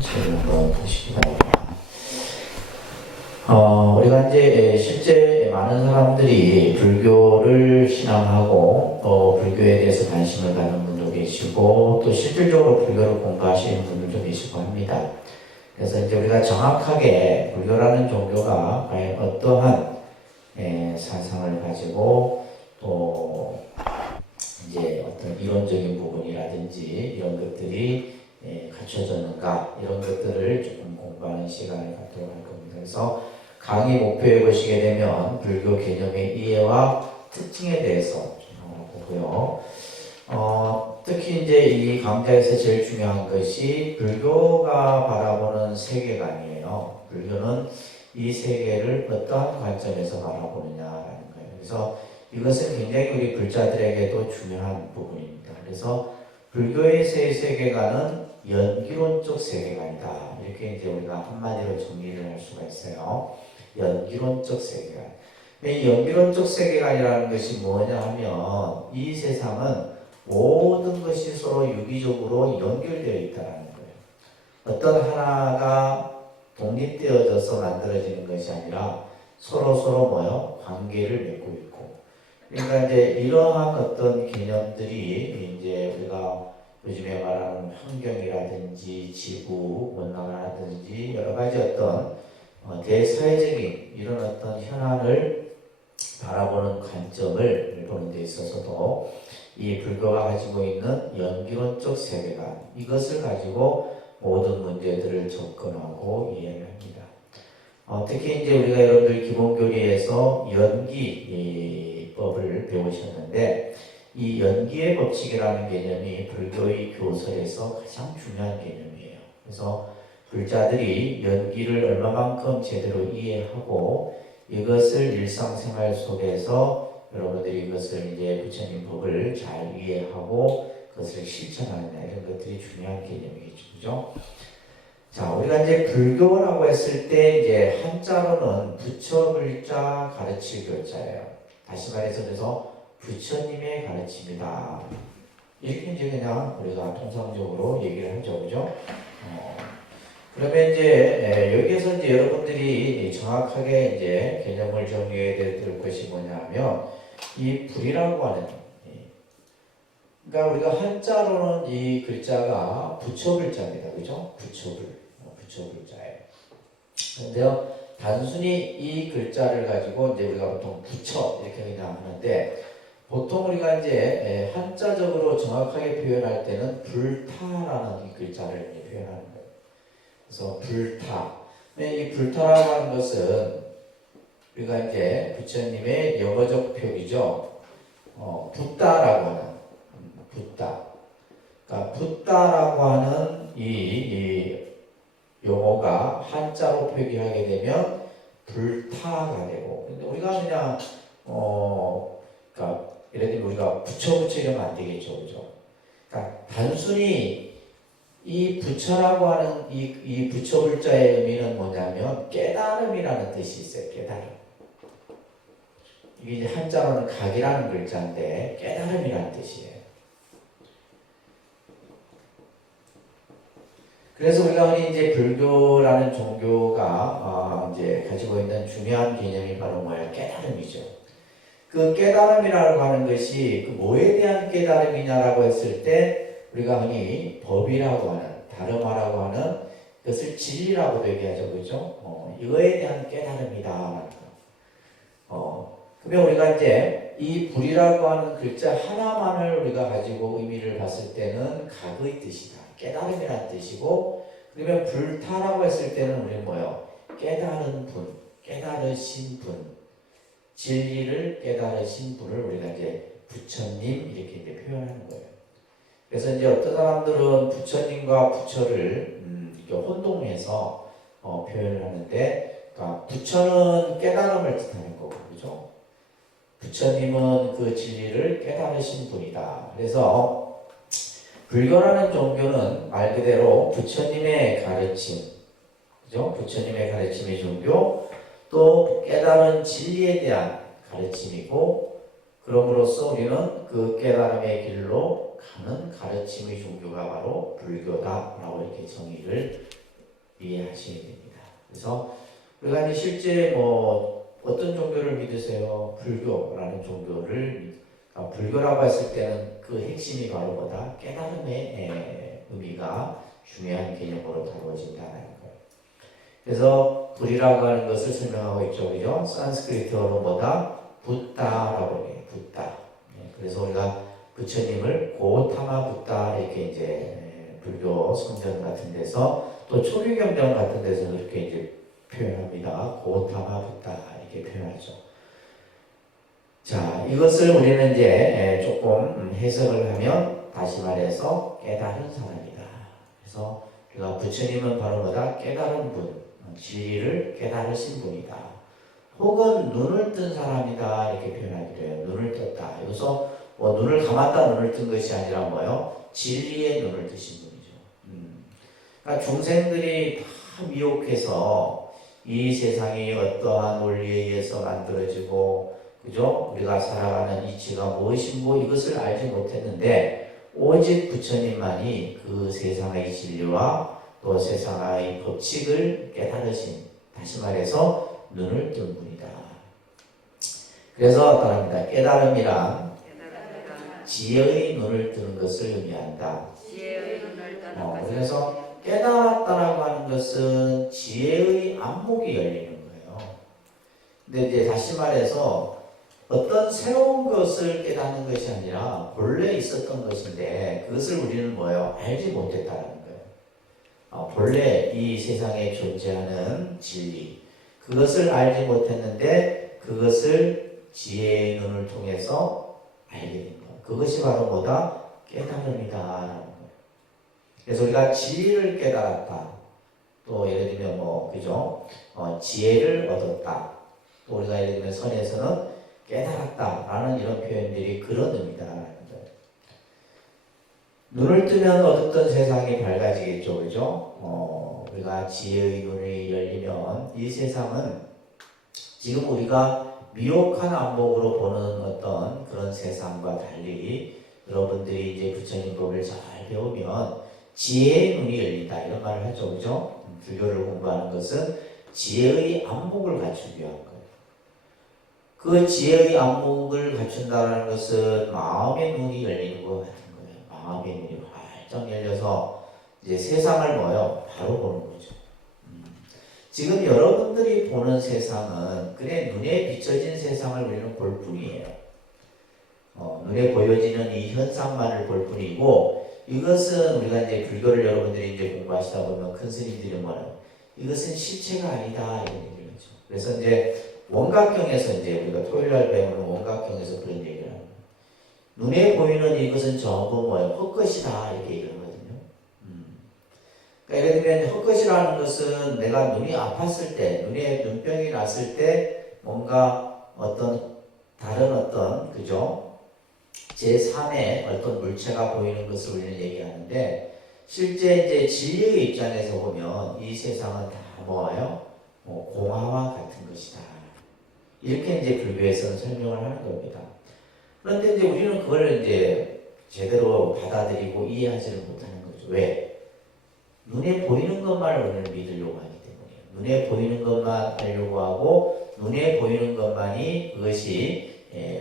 질문 하시기 바랍니다. 우리가 이제 실제 많은 사람들이 불교를 신앙하고 또 불교에 대해서 관심을 갖는 분도 계시고 또 실질적으로 불교를 공부하시는 분들도 계시고 합니다. 그래서 이제 우리가 정확하게 불교라는 종교가 과연 어떠한 사상을 가지고 또 이제 어떤 이론적인 부분이라든지 이런 것들이 갖춰졌는가 이런 것들을 조금 공부하는 시간을 갖도록 할 겁니다. 그래서 강의 목표에 보시게 되면 불교 개념의 이해와 특징에 대해서 보고요. 특히 이제 이 강좌에서 제일 중요한 것이 불교가 바라보는 세계관이에요. 불교는 이 세계를 어떠한 관점에서 바라보느냐라는 거예요. 그래서 이것은 굉장히 우리 불자들에게도 중요한 부분입니다. 그래서 불교의 세계관은 연기론적 세계관이다. 이렇게 이제 우리가 한마디로 정리를 할 수가 있어요. 연기론적 세계관. 이 연기론적 세계관이라는 것이 뭐냐 하면 이 세상은 모든 것이 서로 유기적으로 연결되어 있다는 거예요. 어떤 하나가 독립되어져서 만들어지는 것이 아니라 서로 뭐요? 관계를 맺고 있고. 그러니까 이제 이러한 어떤 개념들이 이제 우리가 요즘에 말하는 환경이라든지 지구 온난화라든지 여러 가지 어떤 대사회적인 이런 어떤 현안을 바라보는 관점을 보는 데 있어서도 이 불교가 가지고 있는 연기론적 세계관 이것을 가지고 모든 문제들을 접근하고 이해를 합니다. 특히 이제 우리가 여러분들 기본교리에서 연기법을 배우셨는데 이 연기의 법칙이라는 개념이 불교의 교설에서 가장 중요한 개념이에요. 그래서 불자들이 연기를 얼마만큼 제대로 이해하고 이것을 일상생활 속에서 여러분들이 이것을 이제 부처님 법을 잘 이해하고 그것을 실천하느냐 이런 것들이 중요한 개념이겠죠. 그죠? 자, 우리가 이제 불교라고 했을 때 이제 한자로는 부처 글자 가르칠 글자예요. 다시 말해서 그래서 부처님의 가르침이다. 이렇게 이제 그냥 우리가 통상적으로 얘기를 하죠. 그죠? 그러면 이제 여기에서 이제 여러분들이 정확하게 이제 개념을 정리해야 될 것이 뭐냐면 이 불이라고 하는 그러니까 우리가 한자로는 이 글자가 부처 글자입니다. 그죠? 부처 글자예요. 그런데요, 단순히 이 글자를 가지고 이제 우리가 보통 부처 이렇게 그냥 하는데 보통 우리가 이제 한자적으로 정확하게 표현할 때는 불타라는 이 글자를 표현하는 거예요. 그래서 불타. 이 불타라고 하는 것은 우리가 이제 부처님의 영어적 표기죠. 붓다라고 하는 붓다. 그러니까 붓다라고 하는 이 용어가 한자로 표기하게 되면 불타가 되고. 근데 우리가 그냥 그러니까 예를 들면 우리가 부처 이러면 안 되겠죠, 그죠? 그러니까 단순히 이 부처라고 하는 이 부처 글자의 의미는 뭐냐면 깨달음이라는 뜻이 있어요. 깨달음. 이게 이제 한자로는 각이라는 글자인데 깨달음이라는 뜻이에요. 그래서 우리가 흔히 이제 불교라는 종교가 이제 가지고 있는 중요한 개념이 바로 뭐예요? 깨달음이죠. 그 깨달음이라고 하는 것이 그 뭐에 대한 깨달음이냐라고 했을 때 우리가 흔히 법이라고 하는 다르마라고 하는 것을 진리라고도 얘기하죠, 그렇죠? 이거에 대한 깨달음이다. 그러면 우리가 이제 이 불이라고 하는 글자 하나만을 우리가 가지고 의미를 봤을 때는 각의 뜻이다. 깨달음이라는 뜻이고, 그러면 불타라고 했을 때는 우리는 뭐예요? 깨달은 분, 깨달으신 분, 진리를 깨달으신 분을 우리가 이제 부처님 이렇게 이제 표현하는 거예요. 그래서 이제 어떤 사람들은 부처님과 부처를 이렇게 혼동해서 표현을 하는데, 그러니까 부처는 깨달음을 뜻하는 거고, 그죠? 부처님은 그 진리를 깨달으신 분이다. 그래서 불교라는 종교는 말 그대로 부처님의 가르침, 그죠? 부처님의 가르침의 종교, 또 깨달은 진리에 대한 가르침이고, 그럼으로써 우리는 그 깨달음의 길로 가는 가르침의 종교가 바로 불교다라고 이렇게 정의를 이해하셔야 됩니다. 그래서 우리가 이제 실제 뭐 어떤 종교를 믿으세요? 불교라는 종교를 불교라고 했을 때는 그 핵심이 바로 뭐다? 깨달음의 의미가 중요한 개념으로 다루어진다는 거예요. 그래서 불이라고 하는 것을 설명하고 있죠. 그죠? 산스크리트어로 뭐다? 붓다라고 해요. 붓다. 그래서 우리가 부처님을 고타마 붓다 이렇게 이제 불교 성전 같은 데서 또 초기경전 같은 데서 그렇게 이제 표현합니다. 고타마 붓다 이렇게 표현하죠. 자, 이것을 우리는 이제 조금 해석을 하면 다시 말해서 깨달은 사람이다. 그래서 우리가 부처님은 바로 뭐다? 깨달은 분, 진리를 깨달으신 분이다. 혹은 눈을 뜬 사람이다 이렇게 표현하기도 해요. 눈을 떴다. 여기서 뭐 눈을 감았다 눈을 뜬 것이 아니라 뭐예요? 진리의 눈을 뜨신 분이죠. 그러니까 중생들이 다 미혹해서 이 세상이 어떠한 원리에 의해서 만들어지고 그죠? 우리가 살아가는 이치가 무엇인고 이것을 알지 못했는데 오직 부처님만이 그 세상의 진리와 또 세상의 법칙을 깨달으신, 다시 말해서 눈을 뜬 분이다. 그래서 따릅니다. 깨달음이란 지혜의 눈을 뜨는 것을 의미한다. 그래서 깨달았다라고 하는 것은 지혜의 안목이 열리는 거예요. 근데 이제 다시 말해서 어떤 새로운 것을 깨닫는 것이 아니라 본래 있었던 것인데 그것을 우리는 뭐예요? 알지 못했다는 거예요. 본래 이 세상에 존재하는 진리, 그것을 알지 못했는데 그것을 지혜의 눈을 통해서 알게 된 것. 그것이 바로 뭐다? 깨달음이다. 그래서 우리가 진리를 깨달았다. 또 예를 들면 뭐 그죠? 지혜를 얻었다. 또 우리가 예를 들면 선에서는 깨달았다라는 이런 표현들이 그런 의미다라는 거예요. 눈을 뜨면 어떤 세상이 밝아지겠죠, 그죠? 우리가 지혜의 눈이 열리면 이 세상은 지금 우리가 미혹한 안목으로 보는 어떤 그런 세상과 달리 여러분들이 이제 부처님 법을 잘 배우면 지혜의 눈이 열린다 이런 말을 하죠, 그죠? 불교를 공부하는 것은 지혜의 안목을 갖추기 위한 거예요. 그 지혜의 안목을 갖춘다는 것은 마음의 눈이 열리는 것 같은 거예요. 마음의 눈이 활짝 열려서 이제 세상을 뭐요? 바로 보는 거죠. 지금 여러분들이 보는 세상은 그냥 눈에 비춰진 세상을 우리는 볼 뿐이에요. 눈에 보여지는 이 현상만을 볼 뿐이고 이것은 우리가 이제 불교를 여러분들이 이제 공부하시다 보면 큰 스님들이 뭐예요? 이것은 실체가 아니다 이런 얘기를 하죠. 그래서 이제 원각경에서 이제 우리가 토요일날 배우는 원각경에서 그런 얘기를 합니다. 눈에 보이는 이것은 전부 뭐예요? 헛것이다 이렇게 얘기를 하거든요. 그러니까 예를 들면 헛것이라는 것은 내가 눈이 아팠을 때, 눈에 눈병이 났을 때 뭔가 어떤 다른 어떤 그죠? 제3의 어떤 물체가 보이는 것을 우리는 얘기하는데 실제 이제 진리의 입장에서 보면 이 세상은 다 뭐예요? 공화와 같은 것이다. 이렇게 이제 불교에서는 설명을 하는 겁니다. 그런데 이제 우리는 그걸 이제 제대로 받아들이고 이해하지를 못하는 거죠. 왜? 눈에 보이는 것만 우리는 믿으려고 하기 때문이에요. 눈에 보이는 것만 알려고 하고 눈에 보이는 것만이 그것이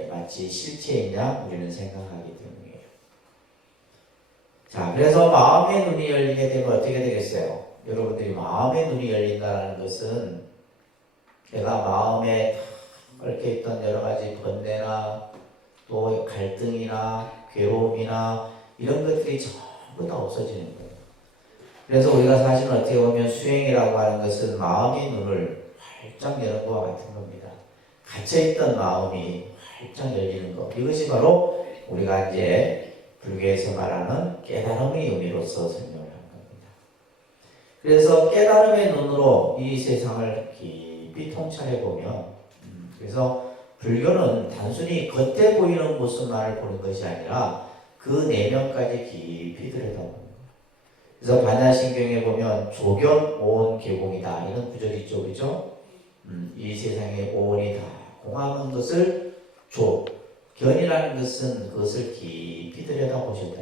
마치 실체이냐 우리는 생각하기 때문이에요. 자, 그래서 마음의 눈이 열리게 되면 어떻게 되겠어요? 여러분들이 마음의 눈이 열린다는 것은 내가 마음에 얽혀 있던 여러 가지 번뇌나 또 갈등이나 괴로움이나 이런 것들이 전부 다 없어지는 거예요. 그래서 우리가 사실 어떻게 보면 수행이라고 하는 것은 마음의 눈을 활짝 여는 것과 같은 겁니다. 갇혀있던 마음이 활짝 열리는 것. 이것이 바로 우리가 이제 불교에서 말하는 깨달음의 의미로서 설명을 한 겁니다. 그래서 깨달음의 눈으로 이 세상을 깊이 통찰해 보면 그래서 불교는 단순히 겉에 보이는 모습만을 보는 것이 아니라 그 내면까지 깊이 들여다봅니다. 그래서 반야신경에 보면 조견, 오온, 개공이다 이런 구절이 있죠, 그렇죠? 이 세상의 오온이 다 공하는 것을 견이라는 것은 그것을 깊이 들여다보셨다.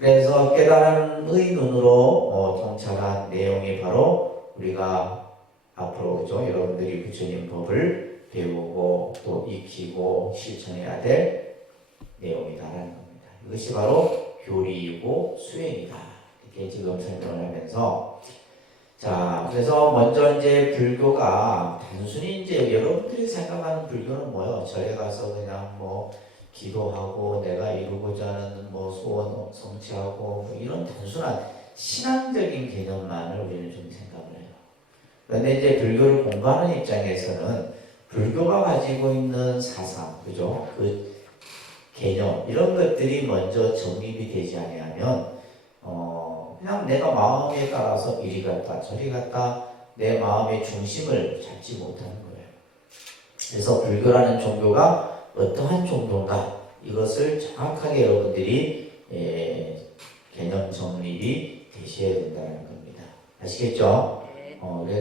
그래서 깨달음의 눈으로 통찰한 내용이 바로 우리가 앞으로 그죠? 여러분들이 부처님 법을 배우고 또 익히고 실천해야 될 내용이다라는 겁니다. 이것이 바로 교리이고 수행이다. 이렇게 지금 설명을 하면서 자, 그래서 먼저 이제 불교가 단순히 이제 여러분들이 생각하는 불교는 뭐요? 절에 가서 그냥 뭐 기도하고 내가 이루고자 하는 뭐 소원 성취하고 뭐 이런 단순한 신앙적인 개념만을 우리는 좀 생각을 해요. 그런데 이제 불교를 공부하는 입장에서는 불교가 가지고 있는 사상, 그죠? 그 개념 이런 것들이 먼저 정립이 되지 않으면 그냥 내가 마음에 따라서 이리 갔다 저리 갔다 내 마음의 중심을 잡지 못하는 거예요. 그래서 불교라는 종교가 어떠한 종교인가 이것을 정확하게 여러분들이 개념 정립이 되셔야 된다는 겁니다. 아시겠죠?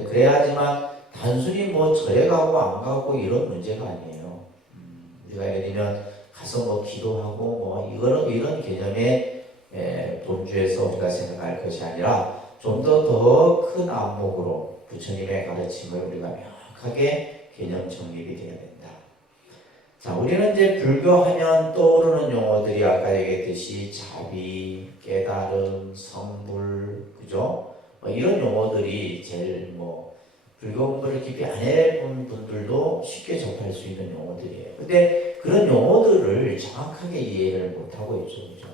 그래야지만 단순히 뭐 절에 가고 안 가고 이런 문제가 아니에요. 우리가 예를 들면 가서 뭐 기도하고 뭐 이런 개념의 본주에서 우리가 생각할 것이 아니라 좀 더 큰 안목으로 부처님의 가르침을 우리가 명확하게 개념 정립이 되어야 된다. 자, 우리는 이제 불교하면 떠오르는 용어들이 아까 얘기했듯이 자비, 깨달음, 성불, 그죠? 이런 용어들이 제일 불교 공부를 깊이 안 해본 분들도 쉽게 접할 수 있는 용어들이에요. 근데 그런 용어들을 정확하게 이해를 못하고 있죠. 그죠?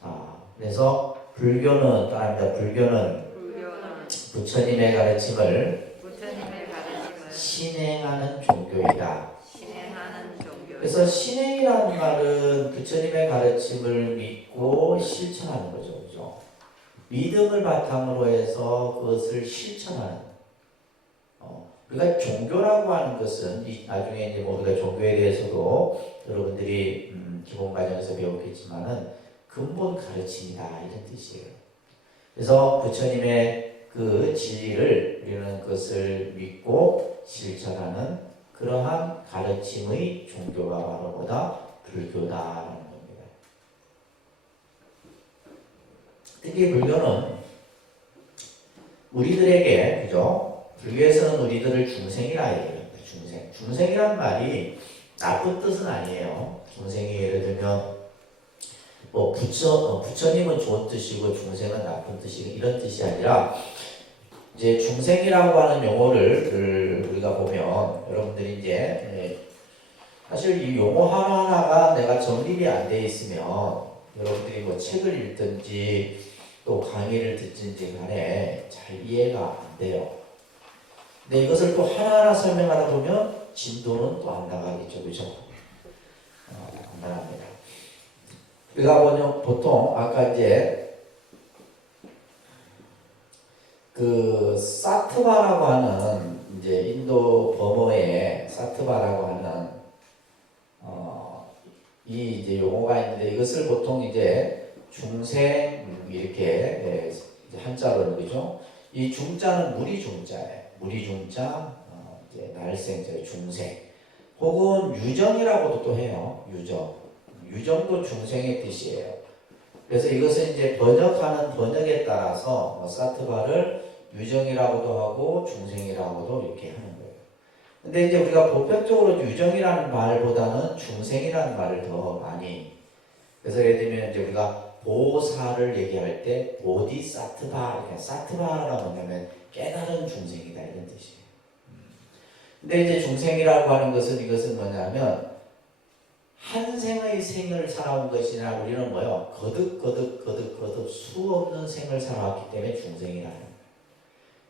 자, 그래서 불교는 부처님의 가르침을 신행하는 종교이다. 그래서 신행이라는 말은 부처님의 가르침을 믿고 실천하는 거죠. 그죠? 믿음을 바탕으로 해서 그것을 실천하는. 그러니까 종교라고 하는 것은 나중에 이제 우리가 종교에 대해서도 여러분들이 기본 과정에서 배웠겠지만은 근본 가르침이다 이런 뜻이에요. 그래서 부처님의 그 진리를 우리는 그것을 믿고 실천하는 그러한 가르침의 종교가 바로 뭐다? 불교다라는 겁니다. 특히 불교는 우리들에게 그죠? 불교에서는 우리들을 중생이라 얘기합니다. 중생이란 말이 나쁜 뜻은 아니에요. 중생이 예를 들면 부처님은 좋은 뜻이고 중생은 나쁜 뜻이고 이런 뜻이 아니라 이제 중생이라고 하는 용어를 우리가 보면 여러분들이 이제 사실 이 용어 하나하나가 내가 정립이 안 돼 있으면 여러분들이 뭐 책을 읽든지 또 강의를 듣든지 간에 잘 이해가 안 돼요. 근데 이것을 또 하나하나 설명하다 보면 진도는 또 안 나가겠죠. 그죠? 안 나갑니다. 우리가 보통 아까 이제 그 사트바라고 하는 이제 인도 버머의 사트바라고 하는 이 이제 용어가 있는데 이것을 보통 이제 중생 이렇게 한자로 그죠? 이 중자는 무리 중자예요. 무리 중자 이제 날생자 중생 혹은 유정이라고도 또 해요. 유정도 중생의 뜻이에요. 그래서 이것은 이제 번역에 따라서 사트바를 유정이라고도 하고 중생이라고도 이렇게 하는 거예요. 근데 이제 우리가 보편적으로 유정이라는 말보다는 중생이라는 말을 더 많이 그래서 예를 들면 이제 우리가 보살을 얘기할 때 보디사트바 사트바가 뭐냐면 깨달은 중생이다 이런 뜻이에요. 근데 이제 중생이라고 하는 것은 이것은 뭐냐면 한 생의 생을 살아온 것이나 우리는 거듭 수 없는 생을 살아왔기 때문에 중생이라는 거예요.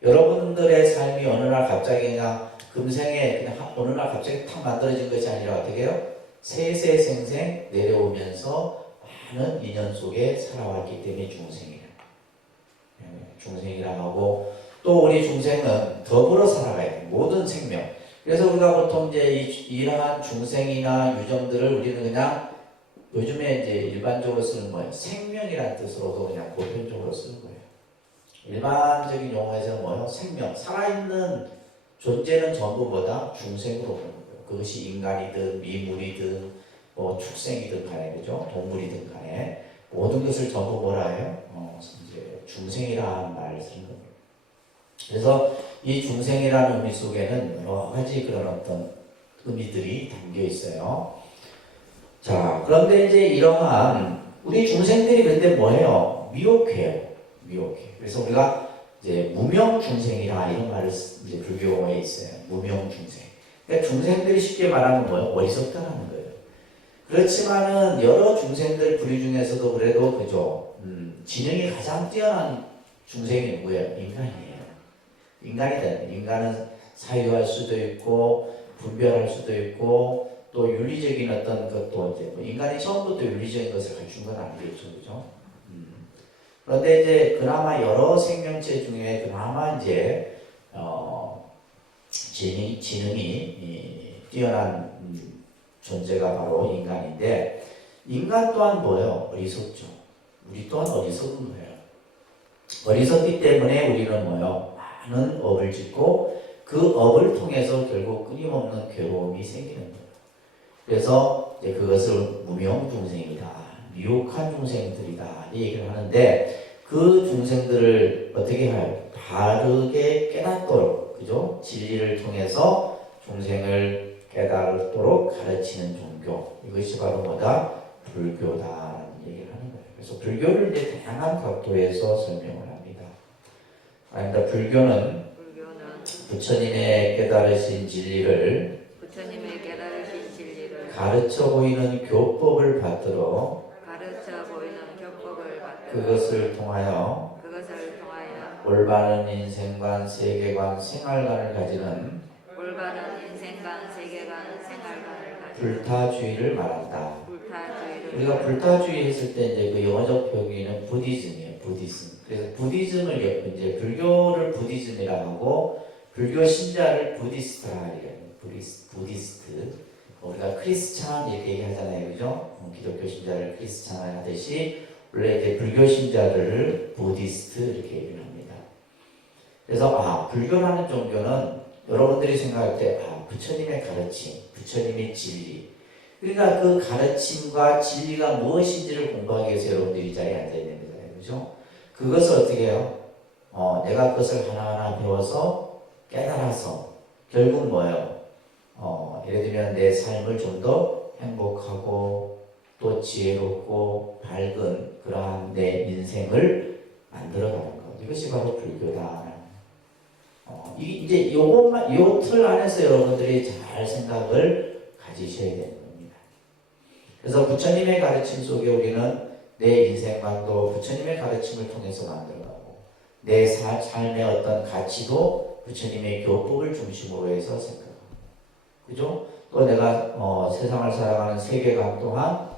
여러분들의 삶이 어느 날 갑자기 그냥 금생에 그냥 어느 날 갑자기 탁 만들어진 것이 아니라 어떻게 해요? 세세생생 내려오면서 많은 인연 속에 살아왔기 때문에 중생이라 하고 또 우리 중생은 더불어 살아가야 돼요. 모든 생명. 그래서 우리가 보통 이제 이러한 중생이나 유정들을 우리는 그냥 요즘에 이제 일반적으로 쓰는 거예요. 생명이라는 뜻으로도 그냥 보편적으로 쓰는 거예요. 일반적인 용어에서는 생명, 살아있는 존재는 전부 중생으로 보는 거예요. 그것이 인간이든 미물이든 축생이든 간에 그죠? 동물이든 간에 모든 것을 전부 뭐라 해요? 이제 중생이라는 말을 쓰는 겁니다. 그래서 이 중생이라는 의미 속에는 여러 가지 그런 어떤 의미들이 담겨 있어요. 자, 그런데 이제 이러한 우리 중생들이 근데 뭐예요? 미혹해요. 미혹해. 그래서 우리가 이제 무명 중생이라 이런 말을 이제 불교에 있어요. 무명 중생. 그러니까 중생들이 쉽게 말하면 뭐예요? 어리석다라는 거예요. 그렇지만은 여러 중생들 부류 중에서도 그래도 그죠. 지능이 가장 뛰어난 중생이 누구예요? 인간이에요. 인간이다. 인간은 사유할 수도 있고 분별할 수도 있고 또 윤리적인 어떤 것도 이제 뭐 인간이 처음부터 윤리적인 것을 갖춘 건 아니겠죠, 그죠? 그런데 이제 그나마 여러 생명체 중에 그나마 이제 지능이 뛰어난 존재가 바로 인간인데 인간 또한 뭐예요? 어리석죠. 우리 또한 어리석은 거예요. 어리석기 때문에 우리는 뭐예요? 많은 업을 짓고 그 업을 통해서 결국 끊임없는 괴로움이 생기는 거예요. 그래서 이제 그것을 무명 중생이다, 미혹한 중생들이다 이 얘기를 하는데 그 중생들을 어떻게 해요? 바르게 깨닫도록 그죠? 진리를 통해서 중생을 깨닫도록 가르치는 종교 이것이 바로 뭐다? 불교다라는 얘기를 하는 거예요. 그래서 불교를 이제 다양한 각도에서 설명을 합니다. 그러니까 불교는 부처님의 깨달으신 진리를 가르쳐 보이는 교법을 받들어 그것을 통하여 올바른 인생관, 세계관, 생활관을 가지는 불타주의를 말한다. 우리가 불타주의 했을 때 이제 그 영어적 표기는 부디즘이에요. 부디즘. 그래서 부디즘을 이제 불교를 부디즘이라고 하고 불교 신자를 부디스트라 이래요. 부디스트. 우리가 크리스찬 이렇게 얘기하잖아요, 그죠? 기독교 신자를 크리스찬 하듯이 원래 이제 불교 신자들을 부디스트 이렇게 얘기를 합니다. 그래서 불교라는 종교는 여러분들이 생각할 때 부처님의 가르침, 부처님의 진리. 그러니까 그 가르침과 진리가 무엇인지를 공부하기 위해서 여러분들이 이 자리에 앉아 있는 거잖아요, 그죠? 그것을 어떻게 해요? 내가 그것을 하나하나 배워서 깨달아서 결국 뭐예요? 예를 들면 내 삶을 좀 더 행복하고 또 지혜롭고 밝은 그러한 내 인생을 만들어가는 것. 이것이 바로 불교다. 이제 요것만, 요 틀 안에서 여러분들이 잘 생각을 가지셔야 되는 겁니다. 그래서 부처님의 가르침 속에 우리는 내 인생관도 부처님의 가르침을 통해서 만들어가고 내 삶의 어떤 가치도 부처님의 교법을 중심으로 해서 생각하고 그죠? 또 내가 세상을 살아가는 세계관 또한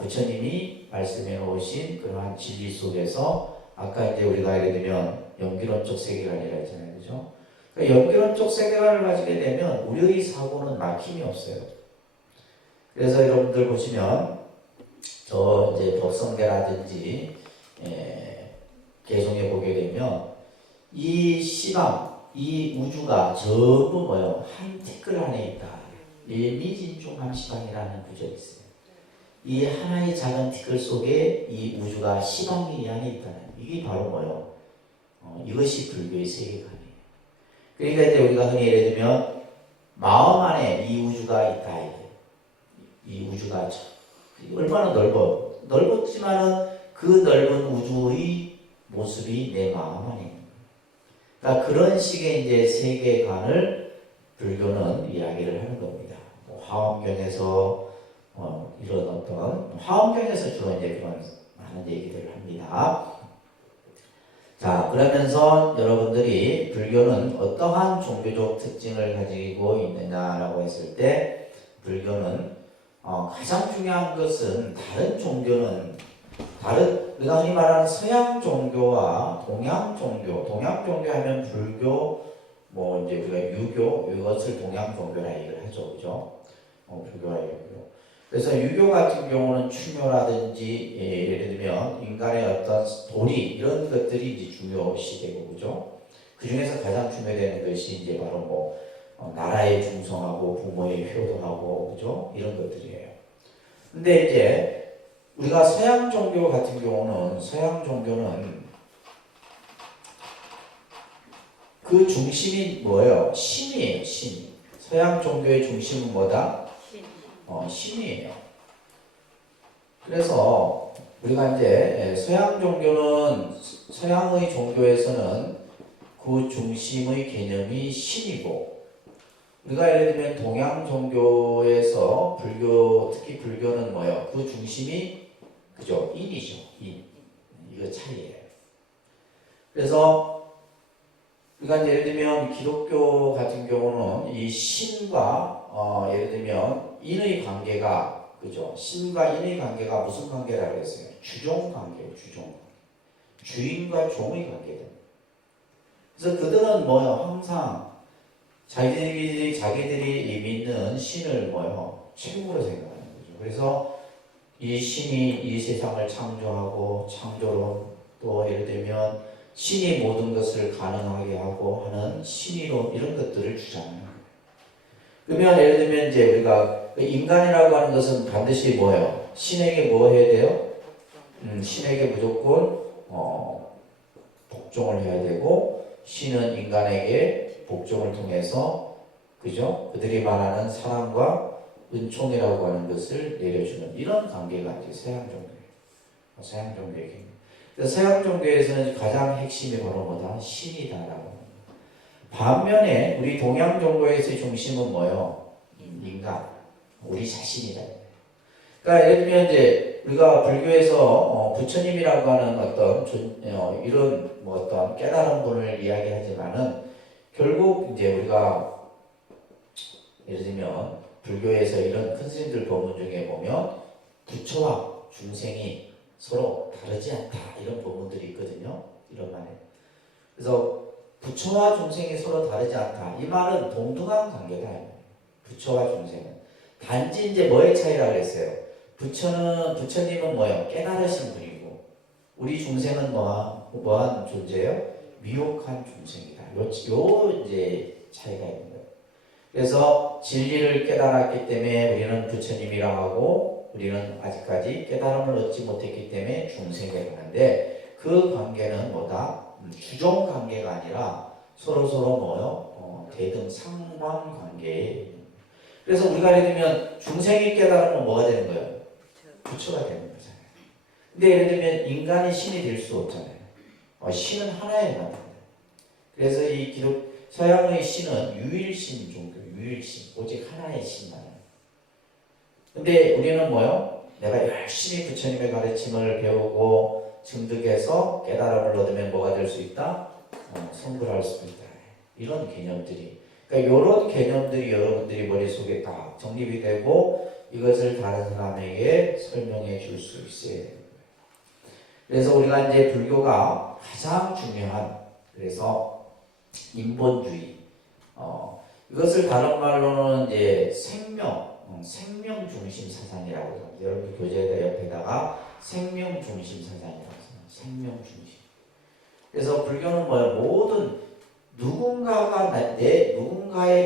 부처님이 말씀해 놓으신 그러한 진리 속에서 아까 이제 우리가 예를 들면 연기론적 세계관이라 했잖아요, 그죠? 그러니까 연기론적 세계관을 가지게 되면 우리의 사고는 막힘이 없어요. 그래서 여러분들 보시면 저 이제 법성계라든지 개성에 보게 되면 이 시방, 이 우주가 전부 뭐예요? 한 티끌 안에 있다. 일미진중한 시방이라는 구절이 있어요. 이 하나의 작은 티끌 속에 이 우주가 시방이 안에 있다는 이게 바로 뭐예요? 이것이 불교의 세계관이에요. 그러니까 이제 우리가 흔히 예를 들면 마음 안에 이 우주가 있다. 이 우주가 얼마나 넓었지만은 그 넓은 우주의 모습이 내 마음 안에 있는 거예요. 그러니까 그런 식의 이제 세계관을 불교는 이야기를 하는 겁니다. 화엄경에서 이런 어떤 화엄경에서 주로 이제 그런 많은 얘기들을 합니다. 자, 그러면서 여러분들이 불교는 어떠한 종교적 특징을 가지고 있느냐라고 했을 때 불교는 가장 중요한 것은 다른 종교는 우리가 흔히 말하는 서양 종교와 동양 종교 하면 불교, 뭐 이제 우리가 유교 이것을 동양 종교라 얘기를 하죠, 그죠? 불교와 유교. 그래서 유교 같은 경우는 추묘라든지 예를 들면 인간의 어떤 도리 이런 것들이 이제 중요시되고 그죠? 그 중에서 가장 중요되는 것이 이제 바로 뭐 나라에 충성하고 부모에 효도하고 그죠? 이런 것들이에요. 근데 이제 우리가 서양 종교 같은 경우는 그 중심이 뭐예요? 신이에요. 신. 서양 종교의 중심은 뭐다? 신이에요. 그래서 우리가 이제 서양 종교는 서양의 종교에서는 그 중심의 개념이 신이고, 우리가 예를 들면 동양 종교에서 특히 불교는 뭐예요? 그 중심이 그죠? 인이죠. 인. 이거 차이예요. 그래서 우리가 예를 들면 기독교 같은 경우는 이 신과 예를 들면 인의 관계가 그죠? 신과 인의 관계가 무슨 관계라고 했어요? 주종 관계예요. 주종. 주인과 종의 관계다. 그래서 그들은 뭐요? 항상 자기들이 믿는 신을 뭐요? 최고로 생각하는 거죠. 그래서 이 신이 이 세상을 창조하고 창조론, 또 예를 들면 신이 모든 것을 가능하게 하고 하는 신이론, 이런 것들을 주장해요. 그러면 예를 들면 이제 우리가 인간이라고 하는 것은 반드시 뭐예요? 신에게 뭐 해야 돼요? 신에게 무조건 복종을 해야 되고, 신은 인간에게 복종을 통해서 그죠? 그들이 말하는 사랑과 은총이라고 하는 것을 내려주는 이런 관계가 이제 서양 종교예요. 서양 종교의 개념. 그래서 서양 종교에서는 가장 핵심이 바로 뭐다? 신이다라고. 반면에 우리 동양 종교에서의 중심은 뭐예요? 인간, 우리 자신이다. 그러니까 예를 들면 이제 우리가 불교에서 부처님이라고 하는 이런 어떤 깨달은 분을 이야기하지만은, 결국 이제 우리가 예를 들면 불교에서 이런 큰 스님들 법문 중에 보면 부처와 중생이 서로 다르지 않다, 이런 법문들이 있거든요. 이런 말에. 그래서 부처와 중생이 서로 다르지 않다, 이 말은 동등한 관계다. 부처와 중생은 단지 이제 뭐의 차이라고 했어요? 부처님은 뭐예요? 깨달으신 분이고, 우리 중생은 뭐한 존재예요? 미혹한 중생이다. 요 이제 차이가 있는 거예요. 그래서 진리를 깨달았기 때문에 우리는 부처님이라 하고, 우리는 아직까지 깨달음을 얻지 못했기 때문에 중생이라고 하는데, 그 관계는 뭐다? 주종 관계가 아니라 서로 뭐요? 대등 상관 관계에. 그래서 우리가 예를 들면 중생이 깨달으면 뭐가 되는 거예요? 부처가 되는 거잖아요. 근데 예를 들면 인간이 신이 될 수 없잖아요. 신은 하나의 만입니다. 그래서 이 서양의 신은 유일신 종교, 유일신, 오직 하나의 신만. 근데 우리는 뭐요? 내가 열심히 부처님의 가르침을 배우고 증득해서 깨달음을 얻으면 뭐가 될 수 있다? 성불할 수 있다. 이런 개념들이. 그러니까 이런 개념들이 여러분들이 머릿속에 다 정립이 되고, 이것을 다른 사람에게 설명해 줄 수 있어야 돼요. 그래서 우리가 이제 불교가 가장 중요한, 그래서 인본주의, 이것을 다른 말로는 이제 생명 중심 사상이라고 합니다. 여러분 교재에다 옆에다가 생명 중심 사상이라고 합니다. 생명 중심. 그래서 불교는 뭐예요? 모든 누군가에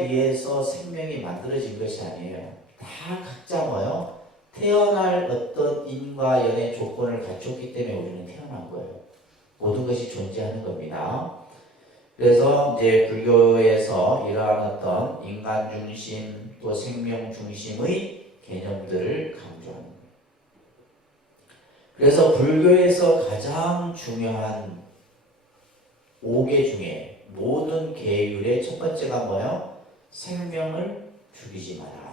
의해서 생명이 만들어진 것이 아니에요. 다 각자 뭐예요? 태어날 어떤 인과 연의 조건을 갖췄기 때문에 우리는 태어난 거예요. 모든 것이 존재하는 겁니다. 그래서 이제 불교에서 이러한 어떤 인간 중심 또 생명 중심의 개념들을 강조하는 거예요. 그래서 불교에서 가장 중요한 5개 중에, 모든 계율의 첫 번째가 뭐예요? 생명을 죽이지 마라.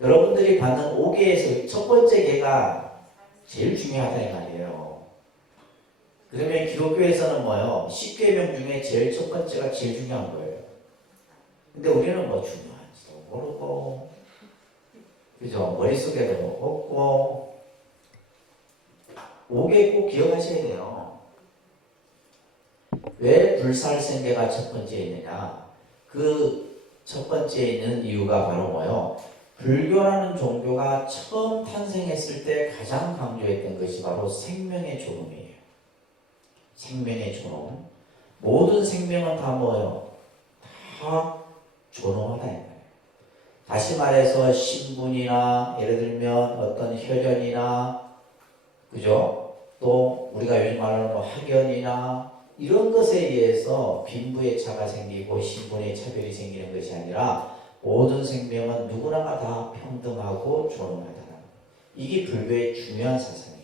여러분들이 받는 5개에서 첫 번째 개가 제일 중요하다 이 말이에요. 그러면 기독교에서는 뭐예요? 10계명 중에 제일 첫 번째가 제일 중요한 거예요. 근데 우리는 뭐 중요한지도 모르고, 그죠? 머릿속에도 없고. 5개 꼭 기억하셔야 돼요. 왜 불살생계가 첫 번째에 있느냐? 그 첫 번째에 있는 이유가 바로 뭐예요? 불교라는 종교가 처음 탄생했을 때 가장 강조했던 것이 바로 생명의 존엄이에요. 생명의 존엄. 모든 생명은 다 뭐예요? 다 존엄하다. 다시 말해서 신분이나 예를 들면 어떤 혈연이나 그죠? 또 우리가 요즘 말하는 뭐 학연이나 이런 것에 의해서 빈부의 차가 생기고 신분의 차별이 생기는 것이 아니라 모든 생명은 누구나가 다 평등하고 존엄하다. 이게 불교의 중요한 사상이에요.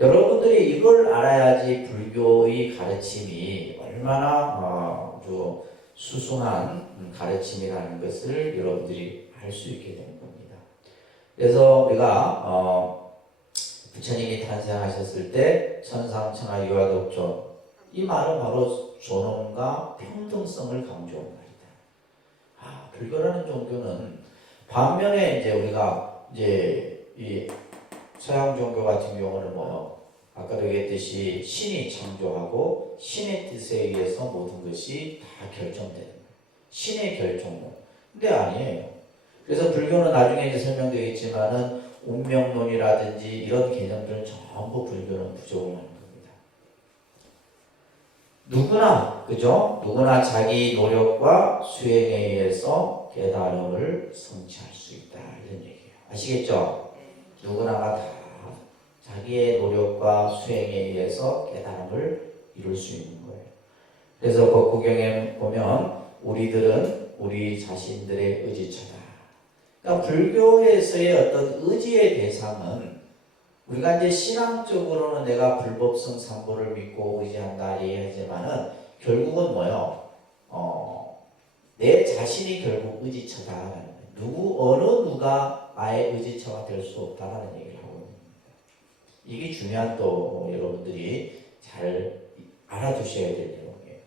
여러분들이 이걸 알아야지 불교의 가르침이 얼마나 아주 수승한 가르침이라는 것을 여러분들이 알 수 있게 되는 겁니다. 그래서 우리가 부처님이 탄생하셨을 때 천상천하 유아독존 이 말은 바로 존엄과 평등성을 강조한 말이다. 불교라는 종교는 반면에 이제 우리가 이제 이 서양 종교 같은 경우는 아까도 얘기했듯이 신이 창조하고 신의 뜻에 의해서 모든 것이 다 결정되는 거예요. 신의 결정론. 근데 아니에요. 그래서 불교는 나중에 이제 설명되겠지만은 운명론이라든지 이런 개념들은 전부 불교는 부족을 하는 겁니다. 누구나, 그죠? 누구나 자기 노력과 수행에 의해서 깨달음을 성취할 수 있다. 이런 얘기예요. 아시겠죠? 누구나가 다 자기의 노력과 수행에 의해서 깨달음을 이룰 수 있는 거예요. 그래서 법구경에 보면 우리들은 우리 자신들의 의지처다. 그러니까 불교에서의 어떤 의지의 대상은 우리가 이제 신앙적으로는 내가 불법성 삼보를 믿고 의지한다 얘기하지만은 결국은 내 자신이 결국 의지처다라는 거예요. 어느 누가 나의 의지처가 될 수 없다라는 얘기를 하고 있습니다. 이게 중요한 또 여러분들이 잘 알아두셔야 될 내용이에요.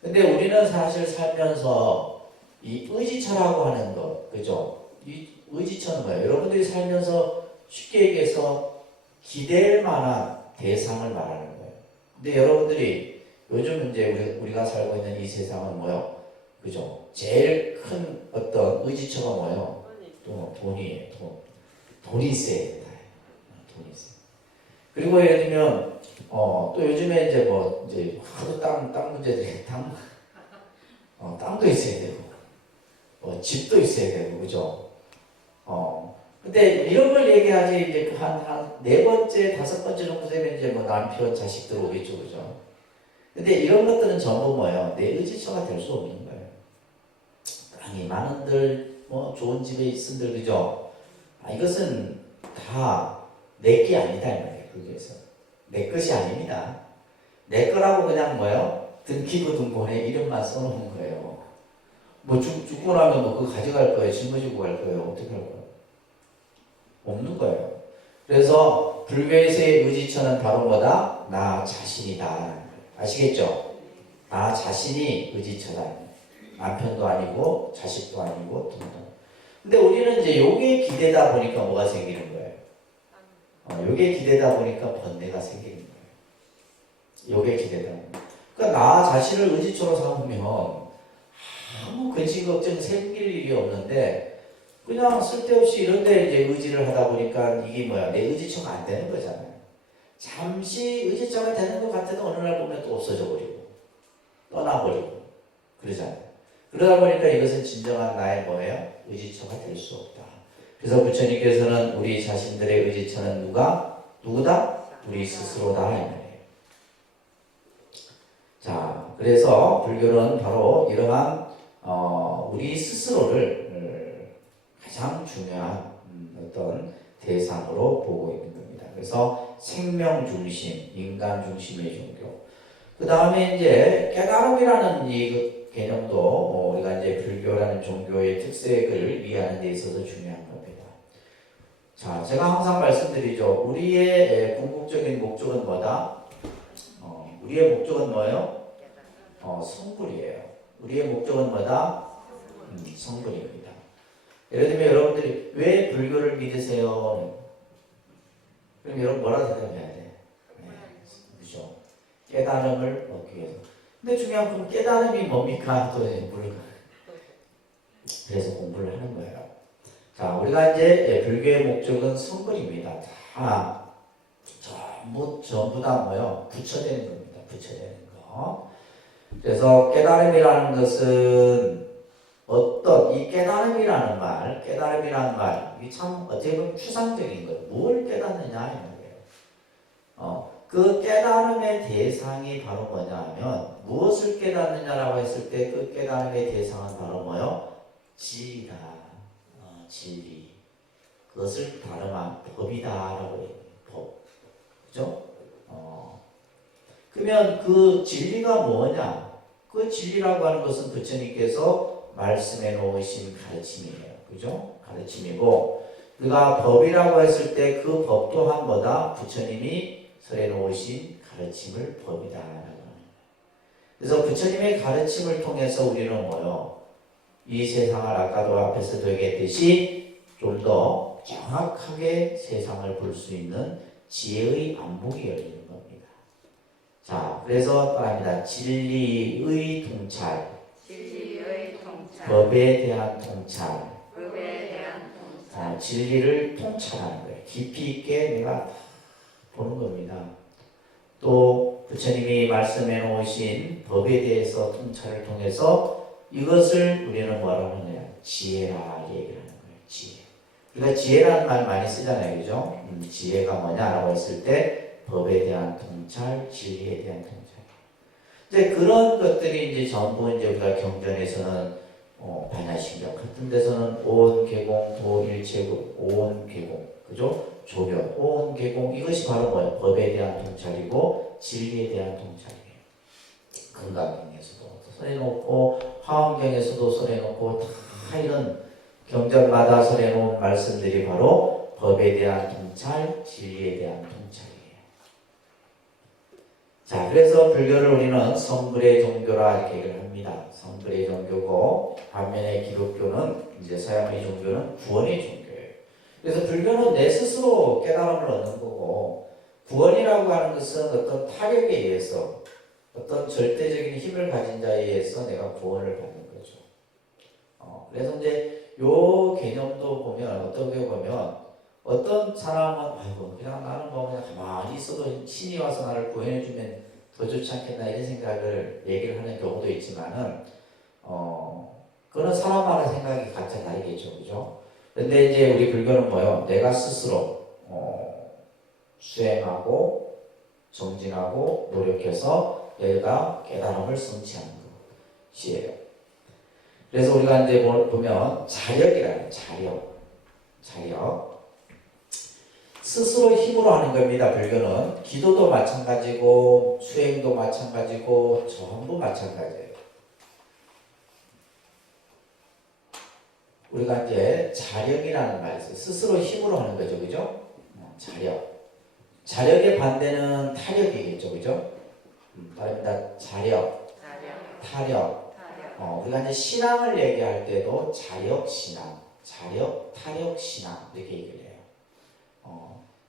근데 우리는 사실 살면서 이 의지처라고 하는 것, 그죠? 이 의지처는 뭐예요? 여러분들이 살면서 쉽게 얘기해서 기댈 만한 대상을 말하는 거예요. 근데 여러분들이 요즘 이제 우리가 살고 있는 이 세상은 뭐요? 그죠? 제일 큰 어떤 의지처가 뭐요? 또 돈이에요. 돈이 있어야 된다. 돈이 있어요. 그리고 예를 들면 또 요즘에 이제 하도 땅 문제들이 땅도 있어야 되고 집도 있어야 되고 그죠? 근데 이런 걸 얘기하지 이제 한 네 번째, 다섯 번째 정도 되면 이제 남편, 자식들 오겠죠, 그죠? 근데 이런 것들은 전부 내 의지처가 될 수 없는 거예요. 아니, 많은들, 좋은 집에 있은들, 그죠? 이것은 다 내 게 아니다, 이 말이에요, 불교에서. 내 것이 아닙니다. 내 거라고 그냥 등기부 등본에 이름만 써놓은 거예요. 죽고 나면 그거 가져갈 거예요, 짊어지고 갈 거예요, 어떻게 할 거예요? 없는 거예요. 그래서 불교에서의 의지처는 바로 뭐다? 나 자신이다. 아시겠죠? 나 자신이 의지처다. 남편도 아니고 자식도 아니고 돈도. 근데 우리는 이제 요게 기대다 보니까 뭐가 생기는 거예요? 요게 기대다 보니까 번뇌가 생기는 거예요. 요게 기대다 보니까. 그러니까 나 자신을 의지처로 삼으면 아무 근심 걱정 생길 일이 없는데 그냥 쓸데없이 이런데 이제 의지를 하다 보니까 이게 내 의지처가 안 되는 거잖아요. 잠시 의지처가 되는 것 같아도 어느 날 보면 또 없어져 버리고 떠나버리고 그러잖아요. 그러다 보니까 이것은 진정한 나의 의지처가 될 수 없다. 그래서 부처님께서는 우리 자신들의 의지처는 누구다? 우리 스스로다 이 말이에요. 자, 그래서 불교는 바로 이러한 우리 스스로를 가장 중요한 어떤 대상으로 보고 있는 겁니다. 그래서 생명 중심, 인간 중심의 종교. 그 다음에 이제 깨달음이라는 이 개념도 우리가 이제 불교라는 종교의 특색을 이해하는 데 있어서 중요한 겁니다. 자, 제가 항상 말씀드리죠. 우리의 궁극적인 목적은 뭐다? 우리의 목적은 뭐예요? 성불이에요. 우리의 목적은 뭐다? 성불입니다. 예를 들면 여러분들이 왜 불교를 믿으세요? 그럼 여러분 뭐라고 대답해야 돼? 그죠? 깨달음을 얻기 위해서. 근데 중요한 건 깨달음이 뭡니까? 또 그래서 공부를 하는 거예요. 자, 우리가 이제 불교의 목적은 성불입니다. 다 전부 다 부처되는 겁니다. 부처되는 거. 그래서 깨달음이라는 것은 어떤 이 깨달음이라는 말, 이게 참 어떻게 보면 추상적인 거예요. 뭘 깨닫느냐 이런 거예요. 그 깨달음의 대상이 바로 뭐냐 하면 무엇을 깨닫느냐라고 했을 때 그 깨달음의 대상은 바로 뭐요? 진리다. 진리. 그것을 다름한 법이다라고 해요. 법. 그죠? 그러면 그 진리가 뭐냐? 그 진리라고 하는 것은 부처님께서 말씀해 놓으신 가르침이에요. 그죠? 가르침이고, 그가 법이라고 했을 때 그 법 또한 뭐다? 부처님이 설해 놓으신 가르침을 법이다. 그래서 부처님의 가르침을 통해서 우리는 뭐요? 이 세상을 아까도 앞에서 얘기했듯이 좀 더 정확하게 세상을 볼 수 있는 지혜의 안목이 열리는 겁니다. 자, 그래서 말합니다. 진리의 통찰, 법에 대한 통찰, 진리를 통찰하는 거예요. 깊이 있게 내가 보는 겁니다. 또 부처님이 말씀해 놓으신 법에 대해서 통찰을 통해서 이것을 우리는 뭐라고 하느냐? 지혜라 얘기를 하는 거예요. 지혜. 우리가 지혜라는 말 많이 쓰잖아요. 그죠? 지혜가 뭐냐라고 했을 때 법에 대한 통찰, 진리에 대한 통찰. 이제 그런 것들이 이제 전부 이제 우리가 경전에서는 반야신경 같은 데서는 온 개공 도일체국 온 개공 그죠? 조련 온 개공 이것이 바로 뭐예요? 법에 대한 통찰이고 진리에 대한 통찰이에요. 금강경에서도 설해놓고 화엄경에서도 설해놓고 다 이런 경전마다 설해놓은 말씀들이 바로 법에 대한 통찰, 진리에 대한 통찰이에요. 자, 그래서 불교를 우리는 성불의 종교라 이렇게 얘기를 합니다. 성불의 종교고 반면에 기독교는 이제 서양의 종교는 구원의 종교예요. 그래서 불교는 내 스스로 깨달음을 얻는 거고 구원이라고 하는 것은 어떤 타격에 의해서 어떤 절대적인 힘을 가진 자에 의해서 내가 구원을 받는 거죠. 그래서 이제 요 개념도 보면 어떻게 보면 어떤 사람은 아이고 그냥 나는 뭐 그냥 가만히 있어도 신이 와서 나를 구해주면 더 좋지 않겠나 이런 생각을 얘기를 하는 경우도 있지만은 그거는 사람마다 생각이 각자 다르겠죠, 그죠? 근데 이제 우리 불교는 뭐요? 내가 스스로 수행하고 정진하고 노력해서 내가 깨달음을 성취하는 것이에요. 그래서 우리가 이제 보면 자력이라는 자력. 스스로 힘으로 하는 겁니다. 불교는 기도도 마찬가지고 수행도 마찬가지고 전부 마찬가지예요. 우리가 이제 자력이라는 말이 있어요. 스스로 힘으로 하는 거죠, 그죠? 자력. 자력의 반대는 타력이겠죠, 그죠? 다릅니다. 자력, 타력. 우리가 이제 신앙을 얘기할 때도 자력 신앙, 자력, 타력 신앙 이렇게 얘기를 해요.